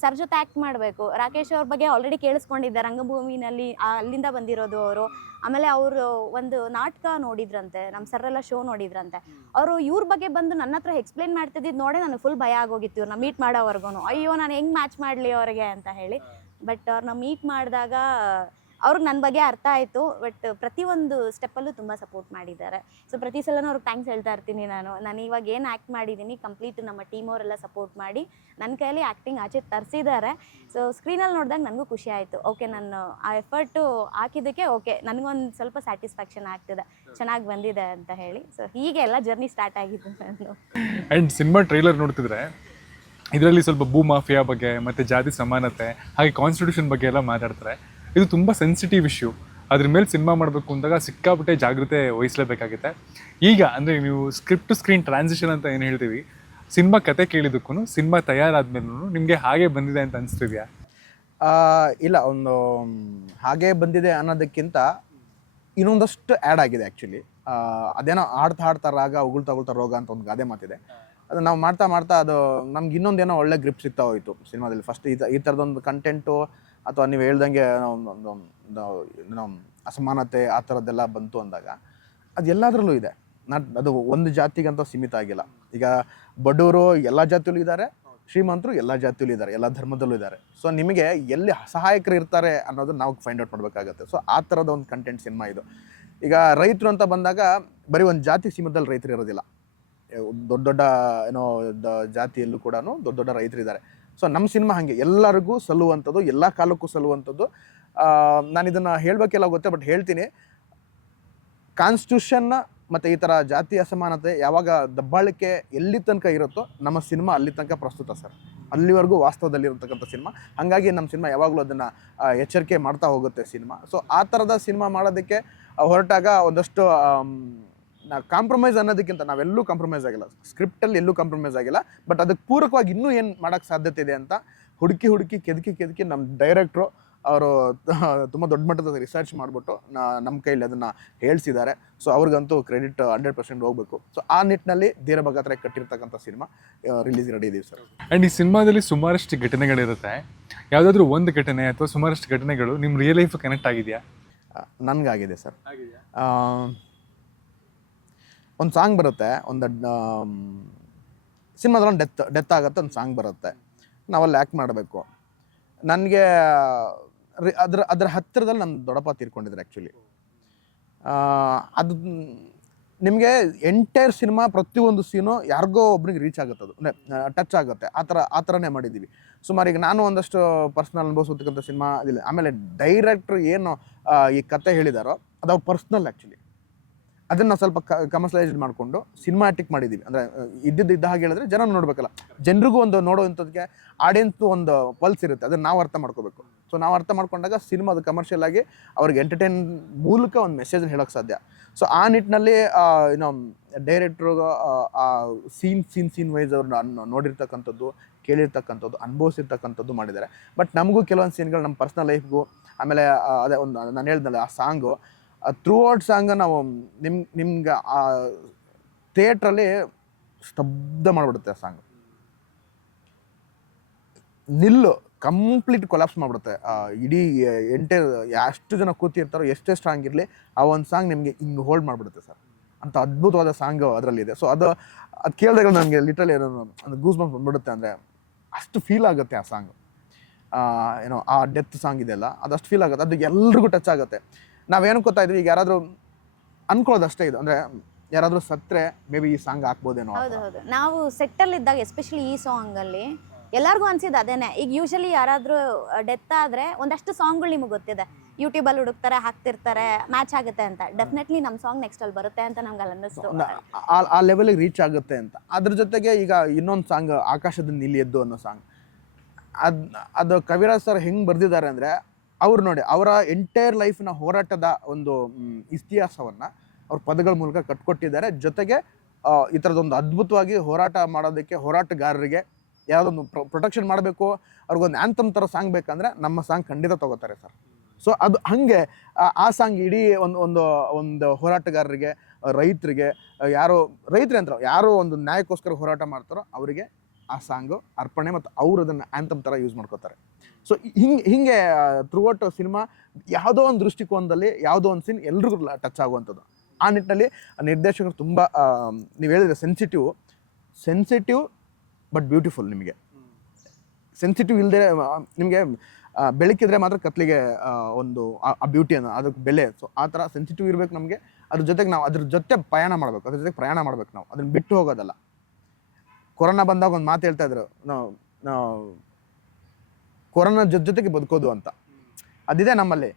ಸರ್ ಜೊತೆ ಆ್ಯಕ್ಟ್ ಮಾಡಬೇಕು. ರಾಕೇಶ್ ಅವ್ರ ಬಗ್ಗೆ ಆಲ್ರೆಡಿ ಕೇಳಿಸ್ಕೊಂಡಿದ್ದೆ, ರಂಗಭೂಮಿನಲ್ಲಿ ಅಲ್ಲಿಂದ ಬಂದಿರೋದು ಅವರು. ಆಮೇಲೆ ಅವರು ಒಂದು ನಾಟಕ ನೋಡಿದ್ರಂತೆ, ನಮ್ಮ ಸರ್ರೆಲ್ಲ ಶೋ ನೋಡಿದ್ರಂತೆ. ಅವರು ಇವ್ರ ಬಗ್ಗೆ ಬಂದು ನನ್ನ ಹತ್ರ ಎಕ್ಸ್ಪ್ಲೇನ್ ಮಾಡ್ತಿದ್ದು ನೋಡೇ ನನಗೆ ಫುಲ್ ಭಯ ಆಗೋಗಿತ್ತು, ಇವ್ರನ್ನ ಮೀಟ್ ಮಾಡೋವರೆಗೂ. ಅಯ್ಯೋ ನಾನು ಹೆಂಗೆ ಮ್ಯಾಚ್ ಮಾಡಲಿ ಅವ್ರಿಗೆ ಅಂತ ಹೇಳಿ. ಬಟ್ ಅವ್ರನ್ನ ಮೀಟ್ ಮಾಡಿದಾಗ ಅವ್ರಿಗೆ ನನ್ನ ಬಗ್ಗೆ ಅರ್ಥ ಆಯಿತು. ಬಟ್ ಪ್ರತಿಯೊಂದು ಸ್ಟೆಪ್ಪಲ್ಲೂ ತುಂಬ ಸಪೋರ್ಟ್ ಮಾಡಿದ್ದಾರೆ. ಸೊ ಪ್ರತಿ ಸಲನೂ ಅವ್ರಿಗೆ ಥ್ಯಾಂಕ್ಸ್ ಹೇಳ್ತಾ ಇರ್ತೀನಿ ನಾನು ಇವಾಗ ಏನು ಆ್ಯಕ್ಟ್ ಮಾಡಿದ್ದೀನಿ ಕಂಪ್ಲೀಟ್ ನಮ್ಮ ಟೀಮ್ ಅವರೆಲ್ಲ ಸಪೋರ್ಟ್ ಮಾಡಿ ನನ್ನ ಕೈಯಲ್ಲಿ ಆ್ಯಕ್ಟಿಂಗ್ ಆಚೆ ತರಿಸಿದ್ದಾರೆ. ಸೊ ಸ್ಕ್ರೀನಲ್ಲಿ ನೋಡಿದಾಗ ನನಗೂ ಖುಷಿ ಆಯಿತು, ಓಕೆ ನಾನು ಆ ಎಫರ್ಟು ಹಾಕಿದ್ದಕ್ಕೆ ಓಕೆ ನನಗೊಂದು ಸ್ವಲ್ಪ ಸ್ಯಾಟಿಸ್ಫ್ಯಾಕ್ಷನ್ ಆಗ್ತಿದೆ, ಚೆನ್ನಾಗಿ ಬಂದಿದೆ ಅಂತ ಹೇಳಿ. ಸೊ ಹೀಗೆ ಎಲ್ಲ ಜರ್ನಿ ಸ್ಟಾರ್ಟ್ ಆಗಿದ್ದು ನಾನು. ಆ್ಯಂಡ್ ಸಿನಿಮಾ ಟ್ರೈಲರ್ ನೋಡ್ತಿದ್ರೆ ಇದರಲ್ಲಿ ಸ್ವಲ್ಪ ಭೂ ಮಾಫಿಯಾ ಬಗ್ಗೆ ಮತ್ತು ಜಾತಿ ಸಮಾನತೆ ಹಾಗೆ ಕಾನ್ಸ್ಟಿಟ್ಯೂಷನ್ ಬಗ್ಗೆ ಎಲ್ಲ ಮಾತಾಡ್ತಾರೆ. ಇದು ತುಂಬ ಸೆನ್ಸಿಟಿವ್ ಇಶ್ಯೂ, ಅದ್ರ ಮೇಲೆ ಸಿನಿಮಾ ಮಾಡಬೇಕು ಅಂದಾಗ ಸಿಕ್ಕಾಪಟ್ಟೆ ಜಾಗ್ರತೆ ವಹಿಸಲೇಬೇಕಾಗುತ್ತೆ. ಈಗ ಅಂದರೆ ನೀವು ಸ್ಕ್ರಿಪ್ಟ್ ಟು ಸ್ಕ್ರೀನ್ ಟ್ರಾನ್ಸಿಷನ್ ಅಂತ ಏನು ಹೇಳ್ತೀವಿ, ಸಿನಿಮಾ ಕತೆ ಕೇಳಿದ್ದಕ್ಕೂ ಸಿನಿಮಾ ತಯಾರಾದ್ಮೇಲೂ ನಿಮಗೆ ಹಾಗೆ ಬಂದಿದೆ ಅಂತ ಅನಿಸ್ತಿದ್ಯಾ? ಇಲ್ಲ, ಒಂದು ಹಾಗೆ ಬಂದಿದೆ ಅನ್ನೋದಕ್ಕಿಂತ ಇನ್ನೊಂದಷ್ಟು ಆ್ಯಡ್ ಆಗಿದೆ ಆ್ಯಕ್ಚುಲಿ. ಅದೇನೋ ಆಡ್ತಾ ರಾಗ ಉಗುಳ್ತಾ ರೋಗ ಅಂತ ಒಂದು ಗಾದೆ ಮಾತಿದೆ. ಅದು ನಾವು ಮಾಡ್ತಾ ಅದು ನಮ್ಗೆ ಇನ್ನೊಂದೇನೋ ಒಳ್ಳೆ ಗ್ರಿಪ್ ಸಿಗ್ತಾ ಹೋಯಿತು ಸಿನಿಮಾದಲ್ಲಿ. ಫಸ್ಟ್ ಈ ಥರದೊಂದು ಕಂಟೆಂಟು ಅಥವಾ ನೀವು ಹೇಳ್ದಂಗೆ ಒಂದು ಅಸಮಾನತೆ ಆ ಥರದ್ದೆಲ್ಲ ಬಂತು ಅಂದಾಗ ಅದು ಎಲ್ಲದರಲ್ಲೂ ಇದೆ. ಅದು ಒಂದು ಜಾತಿಗಂತ ಸೀಮಿತ ಆಗಿಲ್ಲ. ಈಗ ಬಡವರು ಎಲ್ಲ ಜಾತಿಯಲ್ಲೂ ಇದ್ದಾರೆ, ಶ್ರೀಮಂತರು ಎಲ್ಲ ಜಾತಿಯಲ್ಲೂ ಇದ್ದಾರೆ, ಎಲ್ಲ ಧರ್ಮದಲ್ಲೂ ಇದ್ದಾರೆ. ಸೊ ನಿಮಗೆ ಎಲ್ಲಿ ಸಹಾಯಕರು ಇರ್ತಾರೆ ಅನ್ನೋದು ನಾವು ಫೈಂಡ್ ಔಟ್ ಮಾಡಬೇಕಾಗತ್ತೆ. ಸೊ ಆ ಥರದ ಒಂದು ಕಂಟೆಂಟ್ ಸಿನಿಮಾ ಇದು. ಈಗ ರೈತರು ಅಂತ ಬಂದಾಗ ಬರೀ ಒಂದು ಜಾತಿ ಸೀಮಿತದಲ್ಲಿ ರೈತರು ಇರೋದಿಲ್ಲ, ದೊಡ್ಡ ಏನೋ ಜಾತಿಯಲ್ಲೂ ಕೂಡ ದೊಡ್ಡ ರೈತರಿದ್ದಾರೆ. ಸೊ ನಮ್ಮ ಸಿನಿಮಾ ಹಾಗೆ ಎಲ್ಲರಿಗೂ ಸಲ್ಲುವಂಥದ್ದು, ಎಲ್ಲ ಕಾಲಕ್ಕೂ ಸಲ್ಲುವಂಥದ್ದು. ನಾನು ಇದನ್ನು ಹೇಳಬೇಕೆಲ್ಲ ಗೊತ್ತೇ, ಬಟ್ ಹೇಳ್ತೀನಿ. ಕಾನ್ಸ್ಟಿಟ್ಯೂಷನ್ನ ಮತ್ತು ಈ ಥರ ಜಾತಿ ಅಸಮಾನತೆ ಯಾವಾಗ ದಬ್ಬಾಳಿಕೆ ಎಲ್ಲಿ ತನಕ ಇರುತ್ತೋ ನಮ್ಮ ಸಿನಿಮಾ ಅಲ್ಲಿ ತನಕ ಪ್ರಸ್ತುತ ಸರ್, ಅಲ್ಲಿವರೆಗೂ ವಾಸ್ತವದಲ್ಲಿರ್ತಕ್ಕಂಥ ಸಿನಿಮಾ. ಹಾಗಾಗಿ ನಮ್ಮ ಸಿನಿಮಾ ಯಾವಾಗಲೂ ಅದನ್ನು ಎಚ್ಚರಿಕೆ ಮಾಡ್ತಾ ಹೋಗುತ್ತೆ ಸಿನಿಮಾ. ಸೊ ಆ ಥರದ ಸಿನಿಮಾ ಮಾಡೋದಕ್ಕೆ ಹೊರಟಾಗ ಒಂದಷ್ಟು ಕಾಂಪ್ರಮೈಸ್ ಅನ್ನೋದಕ್ಕಿಂತ ನಾವೆಲ್ಲೂ ಕಾಂಪ್ರಮೈಸ್ ಆಗಿಲ್ಲ, ಸ್ಕ್ರಿಪ್ಟಲ್ಲಿ ಎಲ್ಲೂ ಕಾಂಪ್ರಮೈಸ್ ಆಗಿಲ್ಲ. ಬಟ್ ಅದಕ್ಕೆ ಪೂರಕವಾಗಿ ಇನ್ನೂ ಏನು ಮಾಡೋಕ್ಕೆ ಸಾಧ್ಯತೆ ಇದೆ ಅಂತ ಹುಡುಕಿ ಕೆದಕಿ ನಮ್ಮ ಡೈರೆಕ್ಟ್ರು ಅವರು ತುಂಬ ದೊಡ್ಡ ಮಟ್ಟದ ರಿಸರ್ಚ್ ಮಾಡಿಬಿಟ್ಟು ನಮ್ಮ ಕೈಲಿ ಅದನ್ನು ಹೇಳಿಸಿದ್ದಾರೆ. ಸೊ ಅವ್ರಿಗಂತೂ ಕ್ರೆಡಿಟ್ 100% ಹೋಗಬೇಕು. ಸೊ ಆ ನಿಟ್ಟಿನಲ್ಲಿ ಧೀರ ಭಗತ್ರೆ ಕಟ್ಟಿರ್ತಕ್ಕಂಥ ಸಿನಿಮಾ ರಿಲೀಸ್ ರೆಡಿ ಇದೀವಿ ಸರ್. ಆ್ಯಂಡ್ ಈ ಸಿನಿಮಾದಲ್ಲಿ ಸುಮಾರಷ್ಟು ಘಟನೆಗಳಿರುತ್ತೆ, ಯಾವುದಾದ್ರೂ ಒಂದು ಘಟನೆ ಅಥವಾ ಸುಮಾರಷ್ಟು ಘಟನೆಗಳು ನಿಮ್ಮ ರಿಯಲ್ ಲೈಫ್ ಕನೆಕ್ಟ್ ಆಗಿದೆಯಾ? ನನಗಾಗಿದೆ ಸರ್. ಒಂದು ಸಾಂಗ್ ಬರುತ್ತೆ, ಒಂದು ಸಿನಿಮಾದಲ್ಲಿ ಡೆತ್ ಆಗುತ್ತೆ, ಒಂದು ಸಾಂಗ್ ಬರುತ್ತೆ, ನಾವಲ್ಲಿ ಆ್ಯಕ್ಟ್ ಮಾಡಬೇಕು. ನನಗೆ ಅದರ ಹತ್ತಿರದಲ್ಲಿ ನನ್ನ ದೊಡ್ಡಪ್ಪ ತೀರ್ಕೊಂಡಿದ್ರು ಆ್ಯಕ್ಚುಲಿ. ಅದು ನಿಮಗೆ ಎಂಟೈರ್ ಸಿನಿಮಾ ಪ್ರತಿಯೊಂದು ಸೀನು ಯಾರಿಗೋ ಒಬ್ರಿಗೆ ರೀಚ್ ಆಗುತ್ತೆ, ಅದು ಅಂದರೆ ಟಚ್ ಆಗುತ್ತೆ, ಆ ಥರನೇ ಮಾಡಿದ್ದೀವಿ. ಸುಮಾರು ಈಗ ನಾನು ಒಂದಷ್ಟು ಪರ್ಸ್ನಲ್ ಅನುಭವಿಸತಕ್ಕಂಥ ಸಿನಿಮಾ ಇದಿಲ್ಲ. ಆಮೇಲೆ ಡೈರೆಕ್ಟ್ರು ಏನು ಈ ಕತೆ ಹೇಳಿದಾರೋ ಅದು ಅವ್ರ ಪರ್ಸ್ನಲ್ ಆ್ಯಕ್ಚುಲಿ, ಅದನ್ನು ಸ್ವಲ್ಪ ಕಮರ್ಷಿಯಲೈಸ್ ಮಾಡಿಕೊಂಡು ಸಿನಿಮಾಟಿಕ್ ಮಾಡಿದ್ದೀವಿ. ಅಂದರೆ ಇದ್ದ ಹಾಗೆ ಹೇಳಿದ್ರೆ ಜನ ನೋಡಬೇಕಲ್ಲ, ಜನರಿಗೂ ಒಂದು ನೋಡುವಂಥದ್ದಕ್ಕೆ ಆಡಿಯನ್ಸ್ದು ಒಂದು ಪಲ್ಸ್ ಇರುತ್ತೆ, ಅದನ್ನು ನಾವು ಅರ್ಥ ಮಾಡ್ಕೋಬೇಕು. ಸೊ ನಾವು ಅರ್ಥ ಮಾಡ್ಕೊಂಡಾಗ ಸಿನಿಮಾ ಅದು ಕಮರ್ಷಿಯಲ್ ಆಗಿ ಅವ್ರಿಗೆ ಎಂಟರ್ಟೈನ್ ಮೂಲಕ ಒಂದು ಮೆಸೇಜ್ ಹೇಳೋಕ್ಕೆ ಸಾಧ್ಯ. ಸೊ ಆ ನಿಟ್ಟಿನಲ್ಲಿ ಏನೋ ಡೈರೆಕ್ಟ್ರು ಆ ಸೀನ್ ವೈಸ್ ಅವ್ರನ್ನ ನೋಡಿರ್ತಕ್ಕಂಥದ್ದು, ಕೇಳಿರ್ತಕ್ಕಂಥದ್ದು, ಅನುಭವಿಸಿರ್ತಕ್ಕಂಥದ್ದು ಮಾಡಿದ್ದಾರೆ. ಬಟ್ ನಮಗೂ ಕೆಲವೊಂದು ಸೀನ್ಗಳು ನಮ್ಮ ಪರ್ಸ್ನಲ್ ಲೈಫ್ಗೂ, ಆಮೇಲೆ ಅದೇ ಒಂದು ನಾನು ಹೇಳ್ದಲ್ಲ ಆ ಸಾಂಗು, ಥ್ರೂ ಔಟ್ ಸಾಂಗ್ ನಾವು ನಿಮ್ಗೆ ಆ ಥಿಯೇಟ್ರಲ್ಲಿ ಸ್ತಬ್ಧ ಮಾಡಿಬಿಡುತ್ತೆ ಆ ಸಾಂಗ್. ನಿಲ್ಲು ಕಂಪ್ಲೀಟ್ ಕೊಲಾಪ್ಸ್ ಮಾಡಿಬಿಡುತ್ತೆ. ಇಡೀ ಎಂಟೈರ್ ಎಷ್ಟು ಜನ ಕೂತಿರ್ತಾರೋ ಎಷ್ಟೇ ಸ್ಟ್ರಾಂಗ್ ಇರಲಿ, ಆ ಒಂದು ಸಾಂಗ್ ನಿಮಗೆ ಹಿಂಗೆ ಹೋಲ್ಡ್ ಮಾಡಿಬಿಡುತ್ತೆ ಸರ್. ಅಂಥ ಅದ್ಭುತವಾದ ಸಾಂಗ್ ಅದರಲ್ಲಿದೆ. ಸೊ ಅದು ಕೇಳಿದಾಗ ನನಗೆ ಲಿಟ್ರಲಿ ಒಂದು ಗೂಸ್ ಬಂಪ್ ಬಂದ್ಬಿಡುತ್ತೆ. ಅಂದರೆ ಅಷ್ಟು ಫೀಲ್ ಆಗುತ್ತೆ ಆ ಸಾಂಗ್. ಏನೋ ಆ ಡೆತ್ ಸಾಂಗ್ ಇದೆಯಲ್ಲ, ಅದಷ್ಟು ಫೀಲ್ ಆಗುತ್ತೆ, ಅದು ಎಲ್ರಿಗೂ ಟಚ್ ಆಗುತ್ತೆ. ನಾವೇನು ಗೊತ್ತಾ ಇದ್ವಿ, ಈಗ ಯಾರಾದರೂ ಅನ್ಕೊಳ್ಳೋದು ಅಷ್ಟೇ ಇದು, ಅಂದರೆ ಯಾರಾದರೂ ಸತ್ತರೆ ಮೇ ಬಿ ಈ ಸಾಂಗ್ ಹಾಕ್ಬೋದೇನೋ. ಹೌದು. ನಾವು ಸೆಟ್ಟಲ್ಲಿ ಇದ್ದಾಗ ಎಸ್ಪೆಷಲಿ ಈ ಸಾಂಗಲ್ಲಿ ಎಲ್ಲರಿಗೂ ಅನ್ಸಿದ್ದು ಅದೇನೆ. ಈಗ ಯೂಶಲಿ ಯಾರಾದರೂ ಡೆತ್ ಆದರೆ ಒಂದಷ್ಟು ಸಾಂಗ್ಗಳು ನಿಮಗೆ ಗೊತ್ತಿದೆ, ಯೂಟ್ಯೂಬಲ್ಲಿ ಹುಡುಕ್ತಾರೆ, ಹಾಕ್ತಿರ್ತಾರೆ, ಮ್ಯಾಚ್ ಆಗುತ್ತೆ ಅಂತ. ಡೆಫಿನೆಟ್ಲಿ ನಮ್ಮ ಸಾಂಗ್ ನೆಕ್ಸ್ಟ್ ಅಲ್ಲಿ ಬರುತ್ತೆ ಅಂತ ನಮ್ಗೆ ಅಲ್ಲಿ ಅನ್ನಿಸ್ತು. ಆ ಲೆವೆಲಿಗೆ ರೀಚ್ ಆಗುತ್ತೆ ಅಂತ. ಅದ್ರ ಜೊತೆಗೆ ಈಗ ಇನ್ನೊಂದು ಸಾಂಗ್ ಆಕಾಶದ ನೀಲಿ ಎದ್ದು ಅನ್ನೋ ಸಾಂಗ್, ಅದು ಕವಿರಾಜ್ ಸರ್ ಹೆಂಗೆ ಬರೆದಿದ್ದಾರೆ ಅಂದರೆ, ಅವ್ರು ನೋಡಿ ಅವರ ಎಂಟೈರ್ ಲೈಫ್ನ ಹೋರಾಟದ ಒಂದು ಇತಿಹಾಸವನ್ನು ಅವ್ರ ಪದಗಳ ಮೂಲಕ ಕಟ್ಕೊಟ್ಟಿದ್ದಾರೆ. ಜೊತೆಗೆ ಈ ಥರದೊಂದು ಅದ್ಭುತವಾಗಿ ಹೋರಾಟ ಮಾಡೋದಕ್ಕೆ ಹೋರಾಟಗಾರರಿಗೆ ಯಾವುದೊಂದು ಪ್ರೊಟೆಕ್ಷನ್ ಮಾಡಬೇಕು, ಅವ್ರಿಗೊಂದು ಆ್ಯಂಥಮ್ ಥರ ಸಾಂಗ್ ಬೇಕಂದರೆ ನಮ್ಮ ಸಾಂಗ್ ಖಂಡಿತ ತೊಗೋತಾರೆ ಸರ್. ಸೊ ಅದು ಹಾಗೆ ಆ ಸಾಂಗ್ ಇಡೀ ಒಂದು ಹೋರಾಟಗಾರರಿಗೆ, ರೈತರಿಗೆ, ರೈತರೇ ಅಂತ ಯಾರು ಒಂದು ನ್ಯಾಯಕ್ಕೋಸ್ಕರ ಹೋರಾಟ ಮಾಡ್ತಾರೋ ಅವರಿಗೆ ಆ ಸಾಂಗು ಅರ್ಪಣೆ, ಮತ್ತು ಅವರು ಅದನ್ನು ಆ್ಯಂಥಮ್ ಥರ ಯೂಸ್ ಮಾಡ್ಕೋತಾರೆ. ಸೊ ಹಿಂಗೆ ಥ್ರೂ ಔಟ್ ಸಿನಿಮಾ ಯಾವುದೋ ಒಂದು ದೃಷ್ಟಿಕೋನದಲ್ಲಿ ಯಾವುದೋ ಒಂದು ಸೀನ್ ಎಲ್ರಿಗೂ ಟಚ್ ಆಗುವಂಥದ್ದು. ಆ ನಿಟ್ಟಿನಲ್ಲಿ ನಿರ್ದೇಶಕರು ತುಂಬ ನೀವು ಹೇಳಿದ್ರೆ ಸೆನ್ಸಿಟಿವ್ ಬಟ್ ಬ್ಯೂಟಿಫುಲ್. ನಿಮಗೆ ಸೆನ್ಸಿಟಿವ್ ಇಲ್ಲದೆ ನಿಮಗೆ ಬೆಳಕಿದ್ರೆ ಮಾತ್ರ ಕತ್ಲಿಗೆ ಒಂದು ಆ ಬ್ಯೂಟಿಯನ್ನು, ಅದಕ್ಕೆ ಬೆಲೆ. ಸೊ ಆ ಥರ ಸೆನ್ಸಿಟಿವ್ ಇರಬೇಕು ನಮಗೆ. ಅದ್ರ ಜೊತೆಗೆ ನಾವು ಅದ್ರ ಜೊತೆ ಪ್ರಯಾಣ ಮಾಡಬೇಕು, ಅದ್ರ ಜೊತೆಗೆ ಪ್ರಯಾಣ ಮಾಡಬೇಕು. ನಾವು ಅದನ್ನು ಬಿಟ್ಟು ಹೋಗೋದಲ್ಲ. ಕೊರೋನಾ ಬಂದಾಗ ಒಂದು ಮಾತು ಹೇಳ್ತಾ ಇದ್ರು, ನಾವು ಕೊರೋನಾ ಜೊತೆಗೆ ಬದುಕೋದು ಅಂತ. ಅದಿದೆ ನಮ್ಮಲ್ಲಿ.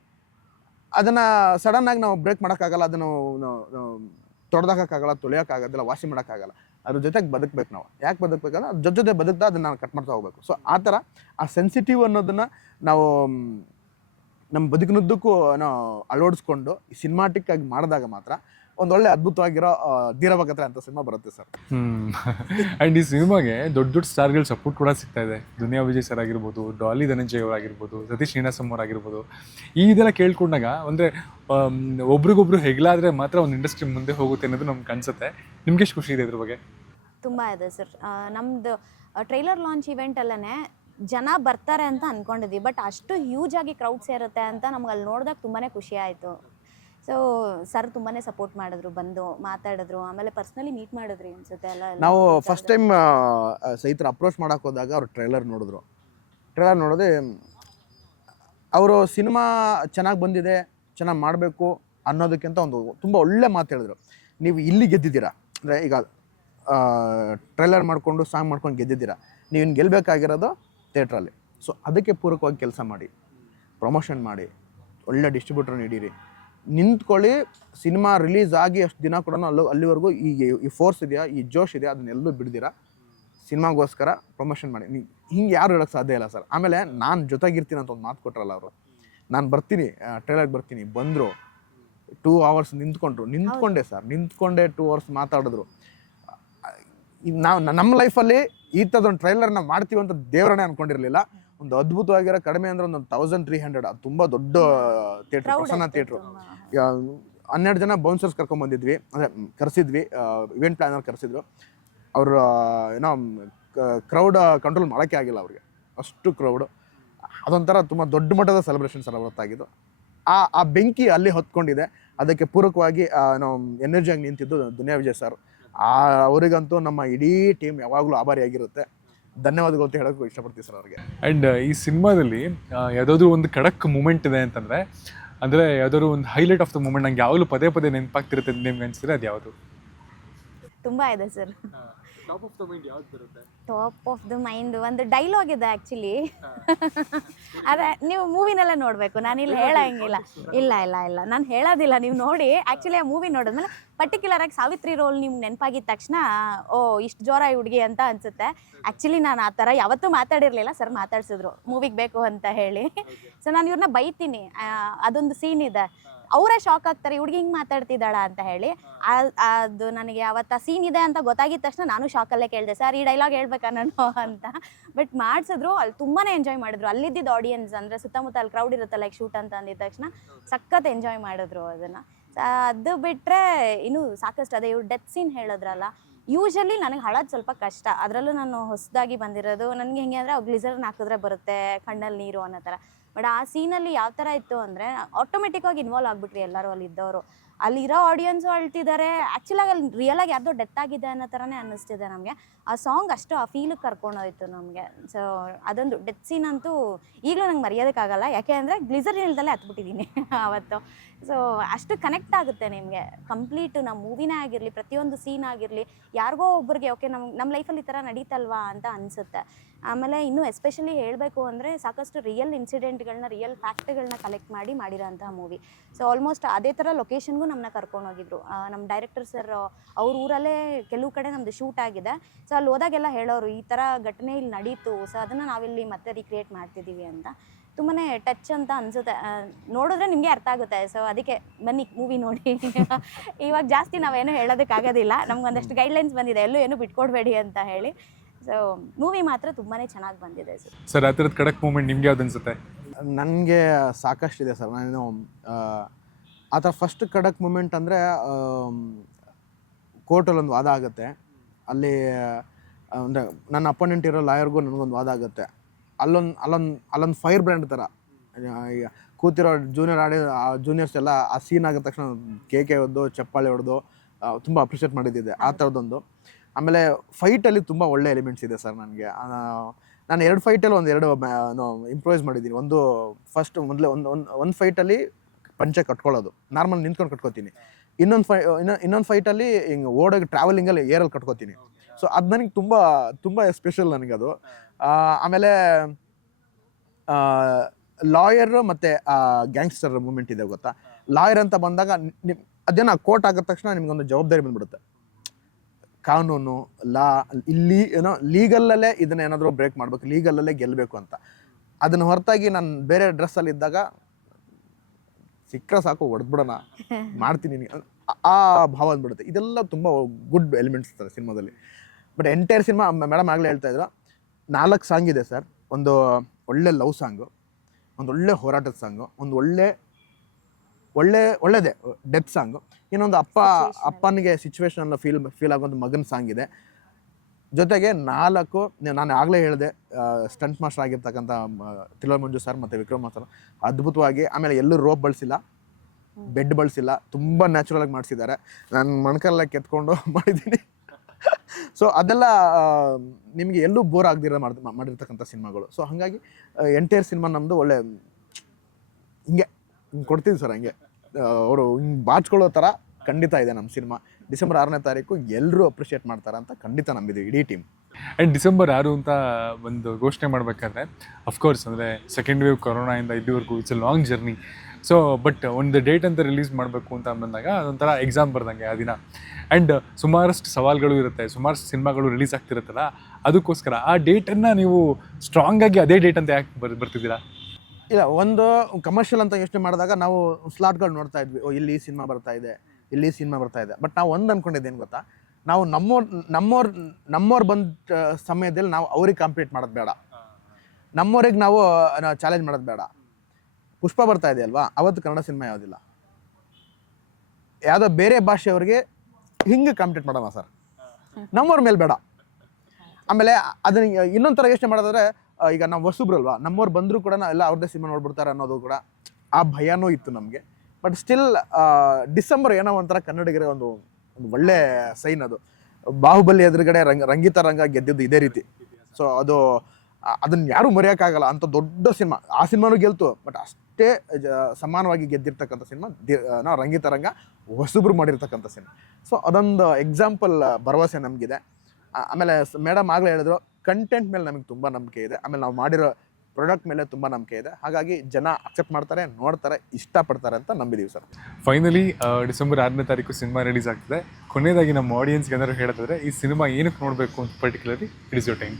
ಅದನ್ನು ಸಡನ್ನಾಗಿ ನಾವು ಬ್ರೇಕ್ ಮಾಡೋಕ್ಕಾಗಲ್ಲ, ಅದನ್ನು ತೊಡೆದಾಕೋಕ್ಕಾಗಲ್ಲ, ತೊಳೆಯೋಕ್ಕಾಗೋದಿಲ್ಲ, ವಾಸಿ ಮಾಡೋಕ್ಕಾಗಲ್ಲ. ಅದ್ರ ಜೊತೆಗೆ ಬದುಕಬೇಕು ನಾವು. ಯಾಕೆ ಬದುಕಬೇಕಂದ್ರೆ ಅದ್ರ ಜೊತೆ ಬದುಕ್ತಾ ಅದನ್ನು ನಾವು ಕಟ್ ಮಾಡ್ತಾ ಹೋಗ್ಬೇಕು. ಸೊ ಆ ಥರ ಆ ಸೆನ್ಸಿಟಿವ್ ಅನ್ನೋದನ್ನು ನಾವು ನಮ್ಮ ಬದುಕಿನುದ್ದಕ್ಕೂ ನಾವು ಅಳವಡಿಸ್ಕೊಂಡು ಸಿನಿಮಾಟಿಕ್ ಆಗಿ ಮಾಡಿದಾಗ ಮಾತ್ರ ಒಂದೊಳ್ಳೆ ಅದ್ಭುತವಾಗಿರೋ ಧೀರಭಗತ್ರ ಅಂತ ಸಿನಿಮಾ ಬರುತ್ತೆ ಸರ್. ಆ್ಯಂಡ್ ಈ ಸಿನಿಮಾಗೆ ದೊಡ್ಡ ಸ್ಟಾರ್ಗಳ ಸಪೋರ್ಟ್ ಕೂಡ ಸಿಗ್ತಾ ಇದೆ. ದುನಿಯಾ ವಿಜಯ್ ಸರ್ ಆಗಿರ್ಬೋದು, ಡಾಲಿ ಧನಂಜಯ್ ಅವರಾಗಿರ್ಬೋದು, ಸತೀಶ್ ಶ್ರೀನಿವಾಸಂ ಅವರಾಗಿರ್ಬೋದು. ಇದೆಲ್ಲ ಕೇಳ್ಕೊಂಡಾಗ ಅಂದರೆ ಒಬ್ರಿಗೊಬ್ರು ಹೆಗ್ಲಾದರೆ ಮಾತ್ರ ಒಂದು ಇಂಡಸ್ಟ್ರಿ ಮುಂದೆ ಹೋಗುತ್ತೆ ಅನ್ನೋದು ನಮ್ಗೆ ಅನ್ಸುತ್ತೆ. ನಿಮ್ಗೆ ಎಷ್ಟು ಖುಷಿ ಇದೆ ಇದ್ರ ಬಗ್ಗೆ? ತುಂಬ ಇದೆ ಸರ್. ನಮ್ಮದು ಟ್ರೈಲರ್ ಲಾಂಚ್ ಇವೆಂಟಲ್ಲೇ ಜನ ಬರ್ತಾರೆ ಅಂತ ಅಂದ್ಕೊಂಡಿದ್ವಿ, ಬಟ್ ಅಷ್ಟು ಹ್ಯೂಜ್ ಆಗಿ ಕ್ರೌಡ್ ಸೇರುತ್ತೆ ಅಂತ ನಮ್ಗೆ ಅಲ್ಲಿ ನೋಡಿದಾಗ ತುಂಬಾ ಖುಷಿ ಆಯಿತು. ಸೊ ಸರ್ ತುಂಬಾ ಸಪೋರ್ಟ್ ಮಾಡಿದ್ರು, ಬಂದು ಮಾತಾಡಿದ್ರು, ಆಮೇಲೆ ಪರ್ಸ್ನಲಿ ಮೀಟ್ ಮಾಡಿದ್ರಿ ಅನ್ಸುತ್ತೆ ಎಲ್ಲ. ನಾವು ಫಸ್ಟ್ ಟೈಮ್ ಸೈತ್ರ ಅಪ್ರೋಚ್ ಮಾಡೋಕೆ ಹೋದಾಗ ಅವ್ರು ಟ್ರೈಲರ್ ನೋಡಿದೆ. ಅವರು ಸಿನಿಮಾ ಚೆನ್ನಾಗಿ ಬಂದಿದೆ, ಚೆನ್ನಾಗಿ ಮಾಡಬೇಕು ಅನ್ನೋದಕ್ಕಿಂತ ಒಂದು ತುಂಬ ಒಳ್ಳೆ ಮಾತು ಹೇಳಿದ್ರು. ನೀವು ಇಲ್ಲಿ ಗೆದ್ದಿದ್ದೀರಾ, ಅಂದರೆ ಈಗ ಟ್ರೈಲರ್ ಮಾಡಿಕೊಂಡು ಸಾಂಗ್ ಮಾಡ್ಕೊಂಡು ಗೆದ್ದಿದ್ದೀರಾ, ನೀವು ಇನ್ನು ಗೆಲ್ಲಬೇಕಾಗಿರೋದು ಥಿಯೇಟ್ರಲ್ಲಿ. ಸೊ ಅದಕ್ಕೆ ಪೂರಕವಾಗಿ ಕೆಲಸ ಮಾಡಿ, ಪ್ರಮೋಷನ್ ಮಾಡಿ, ಒಳ್ಳೆ ಡಿಸ್ಟ್ರಿಬ್ಯೂಟರ್ ನೀಡಿರಿ, ನಿಂತ್ಕೊಳ್ಳಿ. ಸಿನಿಮಾ ರಿಲೀಸ್ ಆಗಿ ಅಷ್ಟು ದಿನ ಕೂಡ ಅಲ್ಲಿವರೆಗೂ ಈ ಫೋರ್ಸ್ ಇದೆಯಾ, ಈ ಜೋಶ್ ಇದೆಯಾ, ಅದನ್ನೆಲ್ಲೂ ಬಿಡ್ದಿರಾ ಸಿನಿಮಾಗೋಸ್ಕರ ಪ್ರಮೋಷನ್ ಮಾಡಿ. ಹಿಂಗೆ ಯಾರು ಹೇಳೋಕ್ಕೆ ಸಾಧ್ಯ ಇಲ್ಲ ಸರ್. ಆಮೇಲೆ ನಾನು ಜೊತೆಗಿರ್ತೀನಿ ಅಂತ ಒಂದು ಮಾತು ಕೊಟ್ರಲ್ಲ ಅವರು, ನಾನು ಬರ್ತೀನಿ, ಟ್ರೈಲರ್ಗೆ ಬರ್ತೀನಿ. ಬಂದರು, 2 hours ನಿಂತ್ಕೊಂಡೆ ಸರ್. ನಿಂತ್ಕೊಂಡೆ 2 hours ಮಾತಾಡಿದ್ರು. ನಾವು ನಮ್ಮ ಲೈಫಲ್ಲಿ ಈ ಥರದೊಂದು ಟ್ರೈಲರ್ನ ಮಾಡ್ತೀವಿ ಅಂತ ದೇವರನ್ನೇ ಅಂದ್ಕೊಂಡಿರಲಿಲ್ಲ. ಒಂದು ಅದ್ಭುತವಾಗಿರೋ, ಕಡಿಮೆ ಅಂದರೆ ಒಂದು 1300, ಅದು ತುಂಬ ದೊಡ್ಡ ಥಿಯೇಟ್ರ್, ಪ್ರಸನ್ನ ಥಿಯೇಟ್ರು. 12 ಜನ ಬೌನ್ಸರ್ಸ್ ಕರ್ಕೊಂಡ್ಬಂದಿದ್ವಿ, ಅಂದರೆ ಕರೆಸಿದ್ವಿ, ಇವೆಂಟ್ ಪ್ಲ್ಯಾನರ್ ಕರೆಸಿದ್ರು. ಅವರು ಏನೋ ಕ್ರೌಡ್ ಕಂಟ್ರೋಲ್ ಮಾಡೋಕ್ಕೆ ಆಗಿಲ್ಲ ಅವ್ರಿಗೆ, ಅಷ್ಟು ಕ್ರೌಡು. ಅದೊಂಥರ ತುಂಬ ದೊಡ್ಡ ಮಟ್ಟದ ಸೆಲೆಬ್ರೇಷನ್ ಸರ್ ಅವತ್ತಾಗಿದ್ದು. ಆ ಬೆಂಕಿ ಅಲ್ಲಿ ಹೊತ್ಕೊಂಡಿದೆ. ಅದಕ್ಕೆ ಪೂರಕವಾಗಿ ನಾವು ಎನರ್ಜಿಯಾಗಿ ನಿಂತಿದ್ದು ದುನಿಯಾ ವಿಜಯ್ ಸರ್. ಅವರಿಗಂತೂ ನಮ್ಮ ಇಡೀ ಟೀಮ್ ಯಾವಾಗಲೂ ಆಭಾರಿಯಾಗಿರುತ್ತೆ. ಧನ್ಯವಾದಗಳು ಅಂತ ಹೇಳೋಕೆ ಇಷ್ಟಪಡ್ತೀವಿ ಸರ್ ಅವ್ರಿಗೆ. ಆ್ಯಂಡ್ ಈ ಸಿನಿಮಾದಲ್ಲಿ ಯಾವುದಾದ್ರೂ ಒಂದು ಖಡಕ್ ಮೂಮೆಂಟ್ ಇದೆ ಅಂತಂದರೆ, ಅಂದರೆ ಯಾವುದಾದ್ರು ಒಂದು ಹೈಲೈಟ್ ಆಫ್ ದ ಮೂಮೆಂಟ್ ನಂಗೆ ಯಾವಾಗಲೂ ಪದೇ ನೆನಪಾಗ್ತಿರುತ್ತೆ ನಿಮ್ಗೆ ಅನಿಸಿದ್ರೆ ಅದು ಯಾವುದು? ತುಂಬ ಇದೆ sir. Top of the mind ಯಾವ್ದು ಬರುತ್ತೆ? ಟಾಪ್ ಆಫ್ ದ ಮೈಂಡ್ ಒಂದು ಡೈಲಾಗ್ ಇದೆ ಆ್ಯಕ್ಚುಲಿ. ಅದೇ ನೀವು ಮೂವಿನೆಲ್ಲ ನೋಡಬೇಕು, ನಾನಿಲ್ಲಿ ಹೇಳಂಗಿಲ್ಲ. ಇಲ್ಲ ನಾನು ಹೇಳೋದಿಲ್ಲ, ನೀವು ನೋಡಿ. ಆ್ಯಕ್ಚುಲಿ ಆ ಮೂವಿ ನೋಡಿದ್ಮೇಲೆ ಪರ್ಟಿಕ್ಯುಲರಾಗಿ ಸಾವಿತ್ರಿ ರೋಲ್ ನಿಮ್ಗೆ ನೆನಪಾಗಿದ್ದ ತಕ್ಷಣ ಓ ಇಷ್ಟು ಜೋರ ಹುಡುಗಿ ಅಂತ ಅನಿಸುತ್ತೆ. ಆ್ಯಕ್ಚುಲಿ ನಾನು ಆ ಥರ ಯಾವತ್ತೂ ಮಾತಾಡಿರಲಿಲ್ಲ, ಸರ್ ಮಾತಾಡ್ಸಿದ್ರು ಮೂವಿಗೆ ಬೇಕು ಅಂತ ಹೇಳಿ. ಸೊ ನಾನು ಇವ್ರನ್ನ ಬೈತೀನಿ, ಅದೊಂದು ಸೀನ್ ಇದೆ, ಅವರೇ ಶಾಕ್ ಆಗ್ತಾರೆ, ಹುಡುಗಿ ಹಿಂಗೆ ಮಾತಾಡ್ತಿದ್ದಾಳ ಅಂತ ಹೇಳಿ. ಅದು ನನಗೆ ಅವತ್ತು ಆ ಸೀನ್ ಇದೆ ಅಂತ ಗೊತ್ತಾಗಿದ ತಕ್ಷಣ ನಾನು ಶಾಕಲ್ಲೇ ಕೇಳಿದೆ, ಸರ್ ಈ ಡೈಲಾಗ್ ಹೇಳ್ಬೇಕಾ ನಾನು ಅಂತ. ಬಟ್ ಮಾಡಿಸಿದ್ರು, ಅಲ್ಲಿ ತುಂಬಾ ಎಂಜಾಯ್ ಮಾಡಿದ್ರು. ಅಲ್ಲಿದ್ದಿದ್ದು ಆಡಿಯನ್ಸ್ ಅಂದರೆ ಸುತ್ತಮುತ್ತ ಅಲ್ಲಿ ಕ್ರೌಡ್ ಇರುತ್ತೆ, ಲೈಕ್ ಶೂಟ್ ಅಂತ ಅಂದಿದ ತಕ್ಷಣ ಸಖತ್ ಎಂಜಾಯ್ ಮಾಡಿದ್ರು ಅದನ್ನು. ಅದು ಬಿಟ್ಟರೆ ಇನ್ನೂ ಸಾಕಷ್ಟು ಅದೇ. ಇವ್ರು ಡೆತ್ ಸೀನ್ ಹೇಳಿದ್ರಲ್ಲ, ಯೂಶಲಿ ನನಗೆ ಹಳೋದು ಸ್ವಲ್ಪ ಕಷ್ಟ, ಅದರಲ್ಲೂ ನಾನು ಹೊಸದಾಗಿ ಬಂದಿರೋದು. ನನಗೆ ಹೆಂಗೆ ಅಂದರೆ ಗ್ಲಿಸರ್ನ್ ಹಾಕಿದ್ರೆ ಬರುತ್ತೆ ಕಣ್ಣಲ್ಲಿ ನೀರು ಅನ್ನೋ ಥರ. ಬಟ್ ಆ ಸೀನಲ್ಲಿ ಯಾವ ಥರ ಇತ್ತು ಅಂದರೆ ಆಟೋಮೆಟಿಕ್ಕಾಗಿ ಇನ್ವಾಲ್ವ್ ಆಗಿಬಿಟ್ರಿ ಎಲ್ಲರೂ ಅಲ್ಲಿದ್ದವರು. ಅಲ್ಲಿರೋ ಆಡಿಯನ್ಸು ಅಳ್ತಿದ್ದಾರೆ. ಆ್ಯಕ್ಚುಲಾಗಿ ಅಲ್ಲಿ ರಿಯಲಾಗಿ ಯಾರ್ದೋ ಡೆತ್ ಆಗಿದೆ ಅನ್ನೋ ಥರನೇ ಅನ್ನಿಸ್ತಿದೆ ನಮಗೆ. ಆ ಸಾಂಗ್ ಅಷ್ಟು ಆ ಫೀಲಿಗೆ ಕರ್ಕೊಂಡೋಯ್ತು ನಮಗೆ. ಸೊ ಅದೊಂದು ಡೆತ್ ಸೀನ್ ಅಂತೂ ಈಗಲೂ ನಂಗೆ ಮರೆಯೋದಕ್ಕಾಗಲ್ಲ, ಯಾಕೆ ಅಂದರೆ ಗ್ಲಿಸರ್ ಇಲ್ದಲ್ಲೇ ಹತ್ಬಿಟ್ಟಿದ್ದೀನಿ ಅವತ್ತು. ಸೊ ಅಷ್ಟು ಕನೆಕ್ಟ್ ಆಗುತ್ತೆ ನಿಮಗೆ ಕಂಪ್ಲೀಟು. ನಮ್ಮ ಮೂವಿನೇ ಆಗಿರಲಿ, ಪ್ರತಿಯೊಂದು ಸೀನ್ ಆಗಿರಲಿ, ಯಾರಿಗೋ ಒಬ್ಬರಿಗೆ ಓಕೆ ನಮ್ಮ ಲೈಫಲ್ಲಿ ಈ ಥರ ನಡೀತಲ್ವಾ ಅಂತ ಅನಿಸುತ್ತೆ. ಆಮೇಲೆ ಇನ್ನೂ ಎಸ್ಪೆಷಲಿ ಹೇಳಬೇಕು ಅಂದರೆ ಸಾಕಷ್ಟು ರಿಯಲ್ ಇನ್ಸಿಡೆಂಟ್ಗಳನ್ನ, ರಿಯಲ್ ಫ್ಯಾಕ್ಟ್ಗಳನ್ನ ಕಲೆಕ್ಟ್ ಮಾಡಿರೋಂಥ ಮೂವಿ. ಸೊ ಆಲ್ಮೋಸ್ಟ್ ಅದೇ ಥರ ಲೊಕೇಶನ್ಗೂ ನಮ್ಮನ್ನ ಕರ್ಕೊಂಡೋಗಿದ್ರು. ನಮ್ಮ ಡೈರೆಕ್ಟರ್ ಸರ್ ಅವ್ರ ಊರಲ್ಲೇ ಕೆಲವು ಕಡೆ ನಮ್ಮದು ಶೂಟ್ ಆಗಿದೆ. ಸೊ ಅಲ್ಲಿ ಹೋದಾಗೆಲ್ಲ ಹೇಳೋರು ಈ ಥರ ಘಟನೆ ಇಲ್ಲಿ ನಡೀತು, ಸೊ ಅದನ್ನು ನಾವಿಲ್ಲಿ ಮತ್ತೆ ರಿಕ್ರಿಯೇಟ್ ಮಾಡ್ತಿದ್ದೀವಿ ಅಂತ. ತುಂಬಾ ಟಚ್ ಅಂತ ಅನಿಸುತ್ತೆ, ನೋಡಿದ್ರೆ ನಿಮಗೆ ಅರ್ಥ ಆಗುತ್ತೆ. ಸೊ ಅದಕ್ಕೆ ಬನ್ನಿ ಮೂವಿ ನೋಡಿ. ಇವಾಗ ಜಾಸ್ತಿ ನಾವೇನು ಹೇಳೋದಕ್ಕಾಗೋದಿಲ್ಲ, ನಮ್ಗೊಂದಷ್ಟು ಗೈಡ್ಲೈನ್ಸ್ ಬಂದಿದೆ, ಎಲ್ಲೂ ಏನು ಬಿಟ್ಕೊಡ್ಬೇಡಿ ಅಂತ ಹೇಳಿ. ಸೊ ಮೂವಿ ಮಾತ್ರ ತುಂಬಾ ಚೆನ್ನಾಗಿ ಬಂದಿದೆ ಸರ್. ಸರ್ ಆ ಥರದ ಖಡಕ್ ಮೂಮೆಂಟ್ ನಿಮ್ಗೆ ಯಾವ್ದು ಅನ್ಸುತ್ತೆ? ನನಗೆ ಸಾಕಷ್ಟಿದೆ ಸರ್. ನಾನು ಆ ಥರ ಫಸ್ಟ್ ಖಡಕ್ ಮೂಮೆಂಟ್ ಅಂದರೆ ಕೋರ್ಟಲ್ಲಿ ಒಂದು ವಾದ ಆಗುತ್ತೆ. ಅಲ್ಲಿ ಅಂದರೆ ನನ್ನ ಅಪೋನೆಂಟ್ ಇರೋ ಲಾಯರ್ಗೂ ನನಗೊಂದು ವಾದ ಆಗುತ್ತೆ. ಅಲ್ಲೊಂದು ಫೈರ್ ಬ್ರ್ಯಾಂಡ್ ಥರ ಈಗ ಕೂತಿರೋ ಜೂನಿಯರ್ಸ್ ಎಲ್ಲ ಆ ಸೀನ್ ಆಗಿದ ತಕ್ಷಣ ಕೇಕೆ ಹೊಡೆದು ಚಪ್ಪಾಳೆ ಹೊಡೆದು ತುಂಬ ಅಪ್ರಿಷಿಯೇಟ್ ಮಾಡಿದ್ದಿದೆ ಆ ಥರದ್ದೊಂದು. ಆಮೇಲೆ ಫೈಟಲ್ಲಿ ತುಂಬ ಒಳ್ಳೆ ಎಲಿಮೆಂಟ್ಸ್ ಇದೆ ಸರ್. ನನಗೆ ನಾನು 2 ಫೈಟಲ್ಲಿ ಒಂದೆರಡು ಇಂಪ್ರೂವೈಸ್ ಮಾಡಿದ್ದೀನಿ. ಒಂದು ಫಸ್ಟ್ ಮೊದಲೇ ಒಂದು ಫೈಟಲ್ಲಿ ಪಂಚೆ ಕಟ್ಕೊಳ್ಳೋದು, ನಾರ್ಮಲ್ ನಿಂತ್ಕೊಂಡು ಕಟ್ಕೋತೀನಿ. ಇನ್ನೊಂದು ಫೈಟಲ್ಲಿ ಹಿಂಗೆ ಓಡೋಗಿ ಟ್ರಾವೆಲಿಂಗಲ್ಲಿ ಏರಲ್ಲಿ ಕಟ್ಕೋತೀನಿ. ಸೊ ಅದು ನನಗೆ ತುಂಬ ಸ್ಪೆಷಲ್ ನನಗದು. ಆಮೇಲೆ ಲಾಯರ್ ಮತ್ತು ಗ್ಯಾಂಗ್ಸ್ಟರ್ ಮೂಮೆಂಟ್ ಇದೆ ಗೊತ್ತಾ. ಲಾಯರ್ ಅಂತ ಬಂದಾಗ ಅದೇನೋ ಕೋರ್ಟ್ ಆಗಿದ ತಕ್ಷಣ ನಿಮ್ಗೊಂದು ಜವಾಬ್ದಾರಿ ಬಂದ್ಬಿಡುತ್ತೆ. ಕಾನೂನು ಲಾ ಇಲ್ಲಿ ಏನೋ ಲೀಗಲ್ಲೇ ಇದನ್ನ ಏನಾದರೂ ಬ್ರೇಕ್ ಮಾಡಬೇಕು, ಲೀಗಲ್ಲೇ ಗೆಲ್ಲಬೇಕು ಅಂತ. ಅದನ್ನು ಹೊರತಾಗಿ ನಾನು ಬೇರೆ ಡ್ರೆಸ್ಸಲ್ಲಿ ಇದ್ದಾಗ ಸಿಕ್ಕರೆ ಸಾಕು ಹೊಡೆದ್ಬಿಡೋಣ ಮಾಡ್ತೀನಿ ಆ ಭಾವ ಅಂದ್ಬಿಡುತ್ತೆ. ಇದೆಲ್ಲ ತುಂಬ ಗುಡ್ ಎಲಿಮೆಂಟ್ಸ್ ಇರ್ತಾರೆ ಸಿನಿಮಾದಲ್ಲಿ. ಬಟ್ ಎಂಟೈರ್ ಸಿನಿಮಾ ಮೇಡಮ್ ಆಗಲೇ ಹೇಳ್ತಾ ಇದ್ರು, 4 ಸಾಂಗ್ ಇದೆ ಸರ್. ಒಂದು ಒಳ್ಳೆ ಲವ್ ಸಾಂಗು, ಒಂದು ಒಳ್ಳೆ ಹೋರಾಟದ ಸಾಂಗು, ಒಂದು ಒಳ್ಳೆದೇ ಡೆತ್ ಸಾಂಗು, ಇನ್ನೊಂದು ಅಪ್ಪನಿಗೆ ಸಿಚುವೇಶನ್ ಫೀಲ್ ಆಗೋದು ಮಗನ ಸಾಂಗ್ ಇದೆ. ಜೊತೆಗೆ 4 ನಾನು ಆಗಲೇ ಹೇಳಿದೆ, ಸ್ಟಂಟ್ ಮಾಸ್ಟರ್ ಆಗಿರ್ತಕ್ಕಂಥ ತಿಲೋರ್ ಮಂಜು ಸರ್ ಮತ್ತು ವಿಕ್ರಮ್ ಸರ್ ಅದ್ಭುತವಾಗಿ. ಆಮೇಲೆ ಎಲ್ಲೂ ರೋಪ್ ಬಳಸಿಲ್ಲ, ಬೆಡ್ ಬಳಸಿಲ್ಲ, ತುಂಬ ನ್ಯಾಚುರಲ್ ಆಗಿ ಮಾಡಿಸಿದ್ದಾರೆ. ನಾನು ಮಣ್ಕಲ್ಲ ಕೆತ್ಕೊಂಡು ಮಾಡಿದ್ದೀನಿ. ಸೊ ಅದೆಲ್ಲ ನಿಮಗೆ ಎಲ್ಲೂ ಬೋರ್ ಆಗದಿರೋ ಮಾಡಿರ್ತಕ್ಕಂಥ ಸಿನಿಮಾಗಳು. ಸೊ ಹಾಗಾಗಿ ಎಂಟೈರ್ ಸಿನಿಮಾ ನಮ್ಮದು ಒಳ್ಳೆ ಹಿಂಗೆ ಕೊಡ್ತೀವಿ ಸರ್. ಹಂಗೆ ಅವರು ಹಿಂಗೆ ಬಾಚ್ಕೊಳ್ಳೋ ಥರ ಖಂಡಿತ ಇದೆ ನಮ್ಮ ಸಿನಿಮಾ. ಡಿಸೆಂಬರ್ 6ನೇ ತಾರೀಕು ಎಲ್ಲರೂ ಅಪ್ರಿಷಿಯೇಟ್ ಮಾಡ್ತಾರೆ ಅಂತ ಖಂಡಿತ ನಂಬಿದೆ ಇಡೀ ಟೀಮ್. ಆ್ಯಂಡ್ ಡಿಸೆಂಬರ್ 6 ಅಂತ ಒಂದು ಘೋಷಣೆ ಮಾಡಬೇಕಾದ್ರೆ ಅಫ್ಕೋರ್ಸ್ ಅಂದರೆ ಸೆಕೆಂಡ್ ವೇವ್ ಕೊರೋನಾಯಿಂದ ಇಲ್ಲಿವರೆಗೂ it's A long journey. So but ಒಂದು ಡೇಟ್ ಅಂತ ರಿಲೀಸ್ ಮಾಡಬೇಕು ಅಂತ ಬಂದಾಗ ಅದೊಂಥರ ಎಕ್ಸಾಮ್ ಬರ್ದಂಗೆ ಆ ದಿನ. ಆ್ಯಂಡ್ ಸುಮಾರಷ್ಟು ಸವಾಲುಗಳು ಇರುತ್ತೆ, ಸುಮಾರಷ್ಟು ಸಿನಿಮಾಗಳು ರಿಲೀಸ್ ಆಗ್ತಿರುತ್ತಲ್ಲ, ಅದಕ್ಕೋಸ್ಕರ ಆ ಡೇಟನ್ನು ನೀವು ಸ್ಟ್ರಾಂಗಾಗಿ ಅದೇ ಡೇಟ್ ಅಂತ ಯಾಕೆ ಬರ್ತಿದ್ದೀರಾ? ಇಲ್ಲ, ಒಂದು ಕಮರ್ಷಿಯಲ್ ಅಂತ ಯೋಚನೆ ಮಾಡಿದಾಗ ನಾವು ಸ್ಲಾಟ್ಗಳು ನೋಡ್ತಾ ಇದ್ವಿ, ಇಲ್ಲಿ ಈ ಸಿನಿಮಾ ಬರ್ತಾ ಇದೆ, ಇಲ್ಲಿ ಸಿನಿಮಾ ಬರ್ತಾ ಇದೆ. ಬಟ್ ನಾವು ಒಂದು ಅಂದ್ಕೊಂಡಿದ್ದೇನು ಗೊತ್ತಾ, ನಾವು ನಮ್ಮವ್ರು ಬಂದ ಸಮಯದಲ್ಲಿ ನಾವು ಅವ್ರಿಗೆ ಕಾಂಪೀಟ್ ಮಾಡೋದು ಬೇಡ, ನಮ್ಮವ್ರಿಗೆ ನಾವು ಚಾಲೆಂಜ್ ಮಾಡೋದು ಬೇಡ. ಪುಷ್ಪ ಬರ್ತಾ ಇದೆ ಅಲ್ವಾ, ಅವತ್ತು ಕನ್ನಡ ಸಿನಿಮಾ ಯಾವುದಿಲ್ಲ, ಯಾವುದೋ ಬೇರೆ ಭಾಷೆಯವ್ರಿಗೆ ಹಿಂಗೆ ಕಾಂಪೀಟ್ ಮಾಡೋಣ ಸರ್, ನಮ್ಮವ್ರ ಮೇಲೆ ಬೇಡ. ಆಮೇಲೆ ಅದನ್ನ ಇನ್ನೊಂದು ಥರ ಯೋಚನೆ ಮಾಡೋದಾದ್ರೆ, ಈಗ ನಾವು ಹೊಸಬ್ರಲ್ವಾ, ನಮ್ಮವ್ರು ಬಂದರೂ ಕೂಡ ಎಲ್ಲ ಅವ್ರದ್ದೇ ಸಿನಿಮಾ ನೋಡ್ಬಿಡ್ತಾರೆ ಅನ್ನೋದು ಕೂಡ ಆ ಭಯನೂ ಇತ್ತು ನಮಗೆ. ಬಟ್ ಸ್ಟಿಲ್ ಡಿಸೆಂಬರ್ ಏನೋ ಒಂಥರ ಕನ್ನಡಿಗರ ಒಂದು ಒಳ್ಳೆ ಸೈನ್ ಅದು. ಬಾಹುಬಲಿ ಎದುರುಗಡೆ ರಂಗಿತ ರಂಗ ಗೆದ್ದಿದ್ದು ಇದೇ ರೀತಿ. ಸೊ ಅದು ಅದನ್ನು ಯಾರೂ ಮರೆಯೋಕ್ಕಾಗಲ್ಲ. ಅಂಥ ದೊಡ್ಡ ಸಿನಿಮಾ, ಆ ಸಿನಿಮಾನೂ ಗೆಲ್ತು, ಬಟ್ ಅಷ್ಟೇ ಸಮಾನವಾಗಿ ಗೆದ್ದಿರ್ತಕ್ಕಂಥ ಸಿನಿಮಾ ನಾವು ರಂಗಿತರಂಗ ಹೊಸಬ್ರು ಮಾಡಿರ್ತಕ್ಕಂಥ ಸಿನಿಮಾ. ಸೊ ಅದೊಂದು ಎಕ್ಸಾಂಪಲ್ ಭರವಸೆ ನಮಗಿದೆ. ಆಮೇಲೆ ಮೇಡಮ್ ಆಗಲೇ ಹೇಳಿದ್ರು, ಕಂಟೆಂಟ್ ಮೇಲೆ ನಮಗೆ ತುಂಬ ನಂಬಿಕೆ ಇದೆ, ಆಮೇಲೆ ನಾವು ಮಾಡಿರೋ ಪ್ರಾಡಕ್ಟ್ ಮೇಲೆ ತುಂಬ ನಂಬಿಕೆ ಇದೆ. ಹಾಗಾಗಿ ಜನ ಅಕ್ಸೆಪ್ಟ್ ಮಾಡ್ತಾರೆ, ನೋಡ್ತಾರೆ, ಇಷ್ಟಪಡ್ತಾರೆ ಅಂತ ನಂಬಿದೀವಿ ಸರ್. ಫೈನಲಿ ಡಿಸೆಂಬರ್ 6ನೇ ತಾರೀಕು ಸಿನಿಮಾ ರಿಲೀಸ್ ಆಗ್ತದೆ. ಕೊನೆಯದಾಗಿ ನಮ್ಮ ಆಡಿಯನ್ಸ್ಗೆ ಏನಾದ್ರು ಹೇಳೋದಾದ್ರೆ ಈ ಸಿನಿಮಾ ಏನಕ್ಕೆ ನೋಡಬೇಕು ಅಂತ particularly it is your time.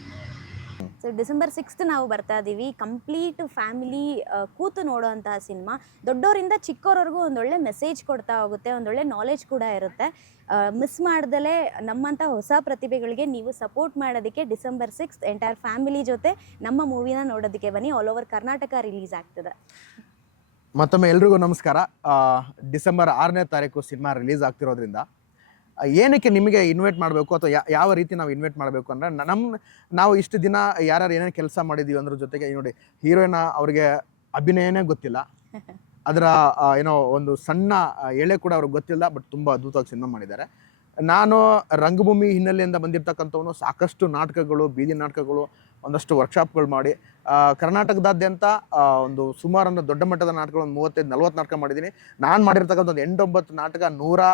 So December 6th ನಾವು ಬರ್ತಾ ಇದ್ದೀವಿ. ಕಂಪ್ಲೀಟ್ ಫ್ಯಾಮಿಲಿ ಕೂತು ನೋಡೋವಂತಹ ಸಿನಿಮಾ. ದೊಡ್ಡವರಿಂದ ಚಿಕ್ಕವರವರೆಗೂ ಒಂದೊಳ್ಳೆ ಮೆಸೇಜ್ ಕೊಡ್ತಾ ಹೋಗುತ್ತೆ, ಒಂದೊಳ್ಳೆ ನಾಲೆಜ್ ಕೂಡ ಇರುತ್ತೆ. ಮಿಸ್ ಮಾಡ್ದಲೇ ನಮ್ಮಂಥ ಹೊಸ ಪ್ರತಿಭೆಗಳಿಗೆ ನೀವು ಸಪೋರ್ಟ್ ಮಾಡೋದಕ್ಕೆ ಡಿಸೆಂಬರ್ 6th ಎಂಟೈರ್ ಫ್ಯಾಮಿಲಿ ಜೊತೆ ನಮ್ಮ ಮೂವಿನ ನೋಡೋದಕ್ಕೆ ಬನ್ನಿ. ಆಲ್ ಓವರ್ ಕರ್ನಾಟಕ ರಿಲೀಸ್ ಆಗ್ತದೆ. ಮತ್ತೊಮ್ಮೆ ಎಲ್ರಿಗೂ ನಮಸ್ಕಾರ. ಡಿಸೆಂಬರ್ 6ನೇ ತಾರೀಕು ಸಿನಿಮಾ ರಿಲೀಸ್ ಆಗ್ತಿರೋದ್ರಿಂದ ಏನಕ್ಕೆ ನಿಮಗೆ ಇನ್ವೈಟ್ ಮಾಡಬೇಕು ಅಥವಾ ಯಾವ ರೀತಿ ನಾವು ಇನ್ವೈಟ್ ಮಾಡಬೇಕು ಅಂದರೆ, ನಾವು ಇಷ್ಟು ದಿನ ಯಾರ್ಯಾರು ಏನೇನು ಕೆಲಸ ಮಾಡಿದ್ದೀವಿ ಅದ್ರ ಜೊತೆಗೆ ನೋಡಿ, ಹೀರೋಯಿನ್ ಅವ್ರಿಗೆ ಅಭಿನಯನೇ ಗೊತ್ತಿಲ್ಲ, ಅದರ ಏನೋ ಒಂದು ಸಣ್ಣ ಎಳೆ ಕೂಡ ಅವ್ರಿಗೆ ಗೊತ್ತಿಲ್ಲ, ಬಟ್ ತುಂಬ ಅದ್ಭುತವಾಗಿ ಸಿನಿಮಾ ಮಾಡಿದ್ದಾರೆ. ನಾನು ರಂಗಭೂಮಿ ಹಿನ್ನೆಲೆಯಿಂದ ಬಂದಿರತಕ್ಕಂಥವನು, ಸಾಕಷ್ಟು ನಾಟಕಗಳು, ಬೀದಿ ನಾಟಕಗಳು, ಒಂದಷ್ಟು ವರ್ಕ್ಶಾಪ್ಗಳು ಮಾಡಿ ಕರ್ನಾಟಕದಾದ್ಯಂತ ಒಂದು ಸುಮಾರು ಒಂದು ದೊಡ್ಡ ಮಟ್ಟದ ನಾಟಕಗಳು ಒಂದು 35-40 ನಾಟಕ ಮಾಡಿದ್ದೀನಿ. ನಾನು ಮಾಡಿರ್ತಕ್ಕಂಥ ಒಂದು 8-9 ನಾಟಕ 100+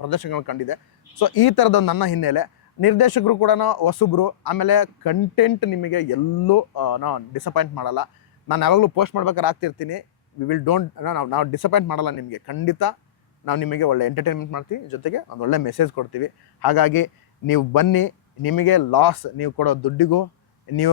ಪ್ರದರ್ಶನಗಳು ಕಂಡಿದೆ. ಸೊ ಈ ಥರದೊಂದು ನನ್ನ ಹಿನ್ನೆಲೆ. ನಿರ್ದೇಶಕರು ಕೂಡ ಹೊಸಬ್ರು, ಆಮೇಲೆ ಕಂಟೆಂಟ್ ನಿಮಗೆ ಎಲ್ಲೂ ನಾವು ಡಿಸಪಾಯಿಂಟ್ ಮಾಡಲ್ಲ. ನಾನು ಯಾವಾಗಲೂ ಪೋಸ್ಟ್ ಮಾಡ್ಬೇಕಾದ್ರೆ ಆಗ್ತಿರ್ತೀನಿ, ವಿ ವಿಲ್ ಡೋಂಟ್ ನಾವು ಡಿಸಪಾಯಿಂಟ್ ಮಾಡಲ್ಲ ನಿಮಗೆ. ಖಂಡಿತ ನಾವು ನಿಮಗೆ ಒಳ್ಳೆ ಎಂಟರ್ಟೈನ್ಮೆಂಟ್ ಮಾಡ್ತೀವಿ, ಜೊತೆಗೆ ಒಂದು ಒಳ್ಳೆ ಮೆಸೇಜ್ ಕೊಡ್ತೀವಿ. ಹಾಗಾಗಿ ನೀವು ಬನ್ನಿ. ನಿಮಗೆ ಲಾಸ್ ನೀವು ಕೊಡೋ ದುಡ್ಡಿಗೂ, ನೀವು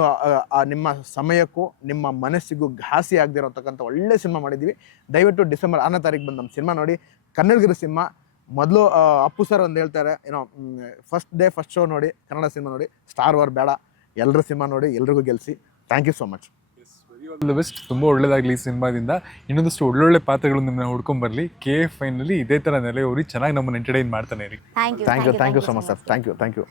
ನಿಮ್ಮ ಸಮಯಕ್ಕೂ, ನಿಮ್ಮ ಮನಸ್ಸಿಗೂ ಘಾಸಿ ಆಗದಿರೋತಕ್ಕಂಥ ಒಳ್ಳೆ ಸಿನಿಮಾ ಮಾಡಿದ್ದೀವಿ. ದಯವಿಟ್ಟು ಡಿಸೆಂಬರ್ 6ನೇ ತಾರೀಕು ಬಂದು ನಮ್ಮ ಸಿನಿಮಾ ನೋಡಿ. ಕನ್ನಡಗಿರಿ ಸಿನಿಮಾ. ಮೊದಲು ಅಪ್ಪು ಸರ್ ಒಂದು ಹೇಳ್ತಾರೆ, ಏನೋ ಫಸ್ಟ್ ಡೇ ಫಸ್ಟ್ ಶೋ ನೋಡಿ, ಕನ್ನಡ ಸಿನಿಮಾ ನೋಡಿ, ಸ್ಟಾರ್ ವಾರ್ ಬೇಡ, ಎಲ್ಲರೂ ಸಿನಿಮಾ ನೋಡಿ, ಎಲ್ರಿಗೂ ಗೆಲ್ಲಿಸಿ. Thank you so much. The best. ತುಂಬ ಒಳ್ಳೇದಾಗಲಿ ಈ ಸಿನಿಮಾದಿಂದ. ಇನ್ನೊಂದಷ್ಟು ಒಳ್ಳೊಳ್ಳೆ ಪಾತ್ರಗಳು ನಿಮ್ಮನ್ನ ಹುಡ್ಕೊಂಬರಲಿ. KFI ನಲ್ಲಿ ಇದೇ ಥರ ನೆಲೆಯೂರಿ ಚೆನ್ನಾಗಿ ನಮ್ಮನ್ನು ಎಂಟರ್ಟೈನ್ ಮಾಡ್ತಾನೆ ಇರಿ. Thank you thank you so much sir. Thank you.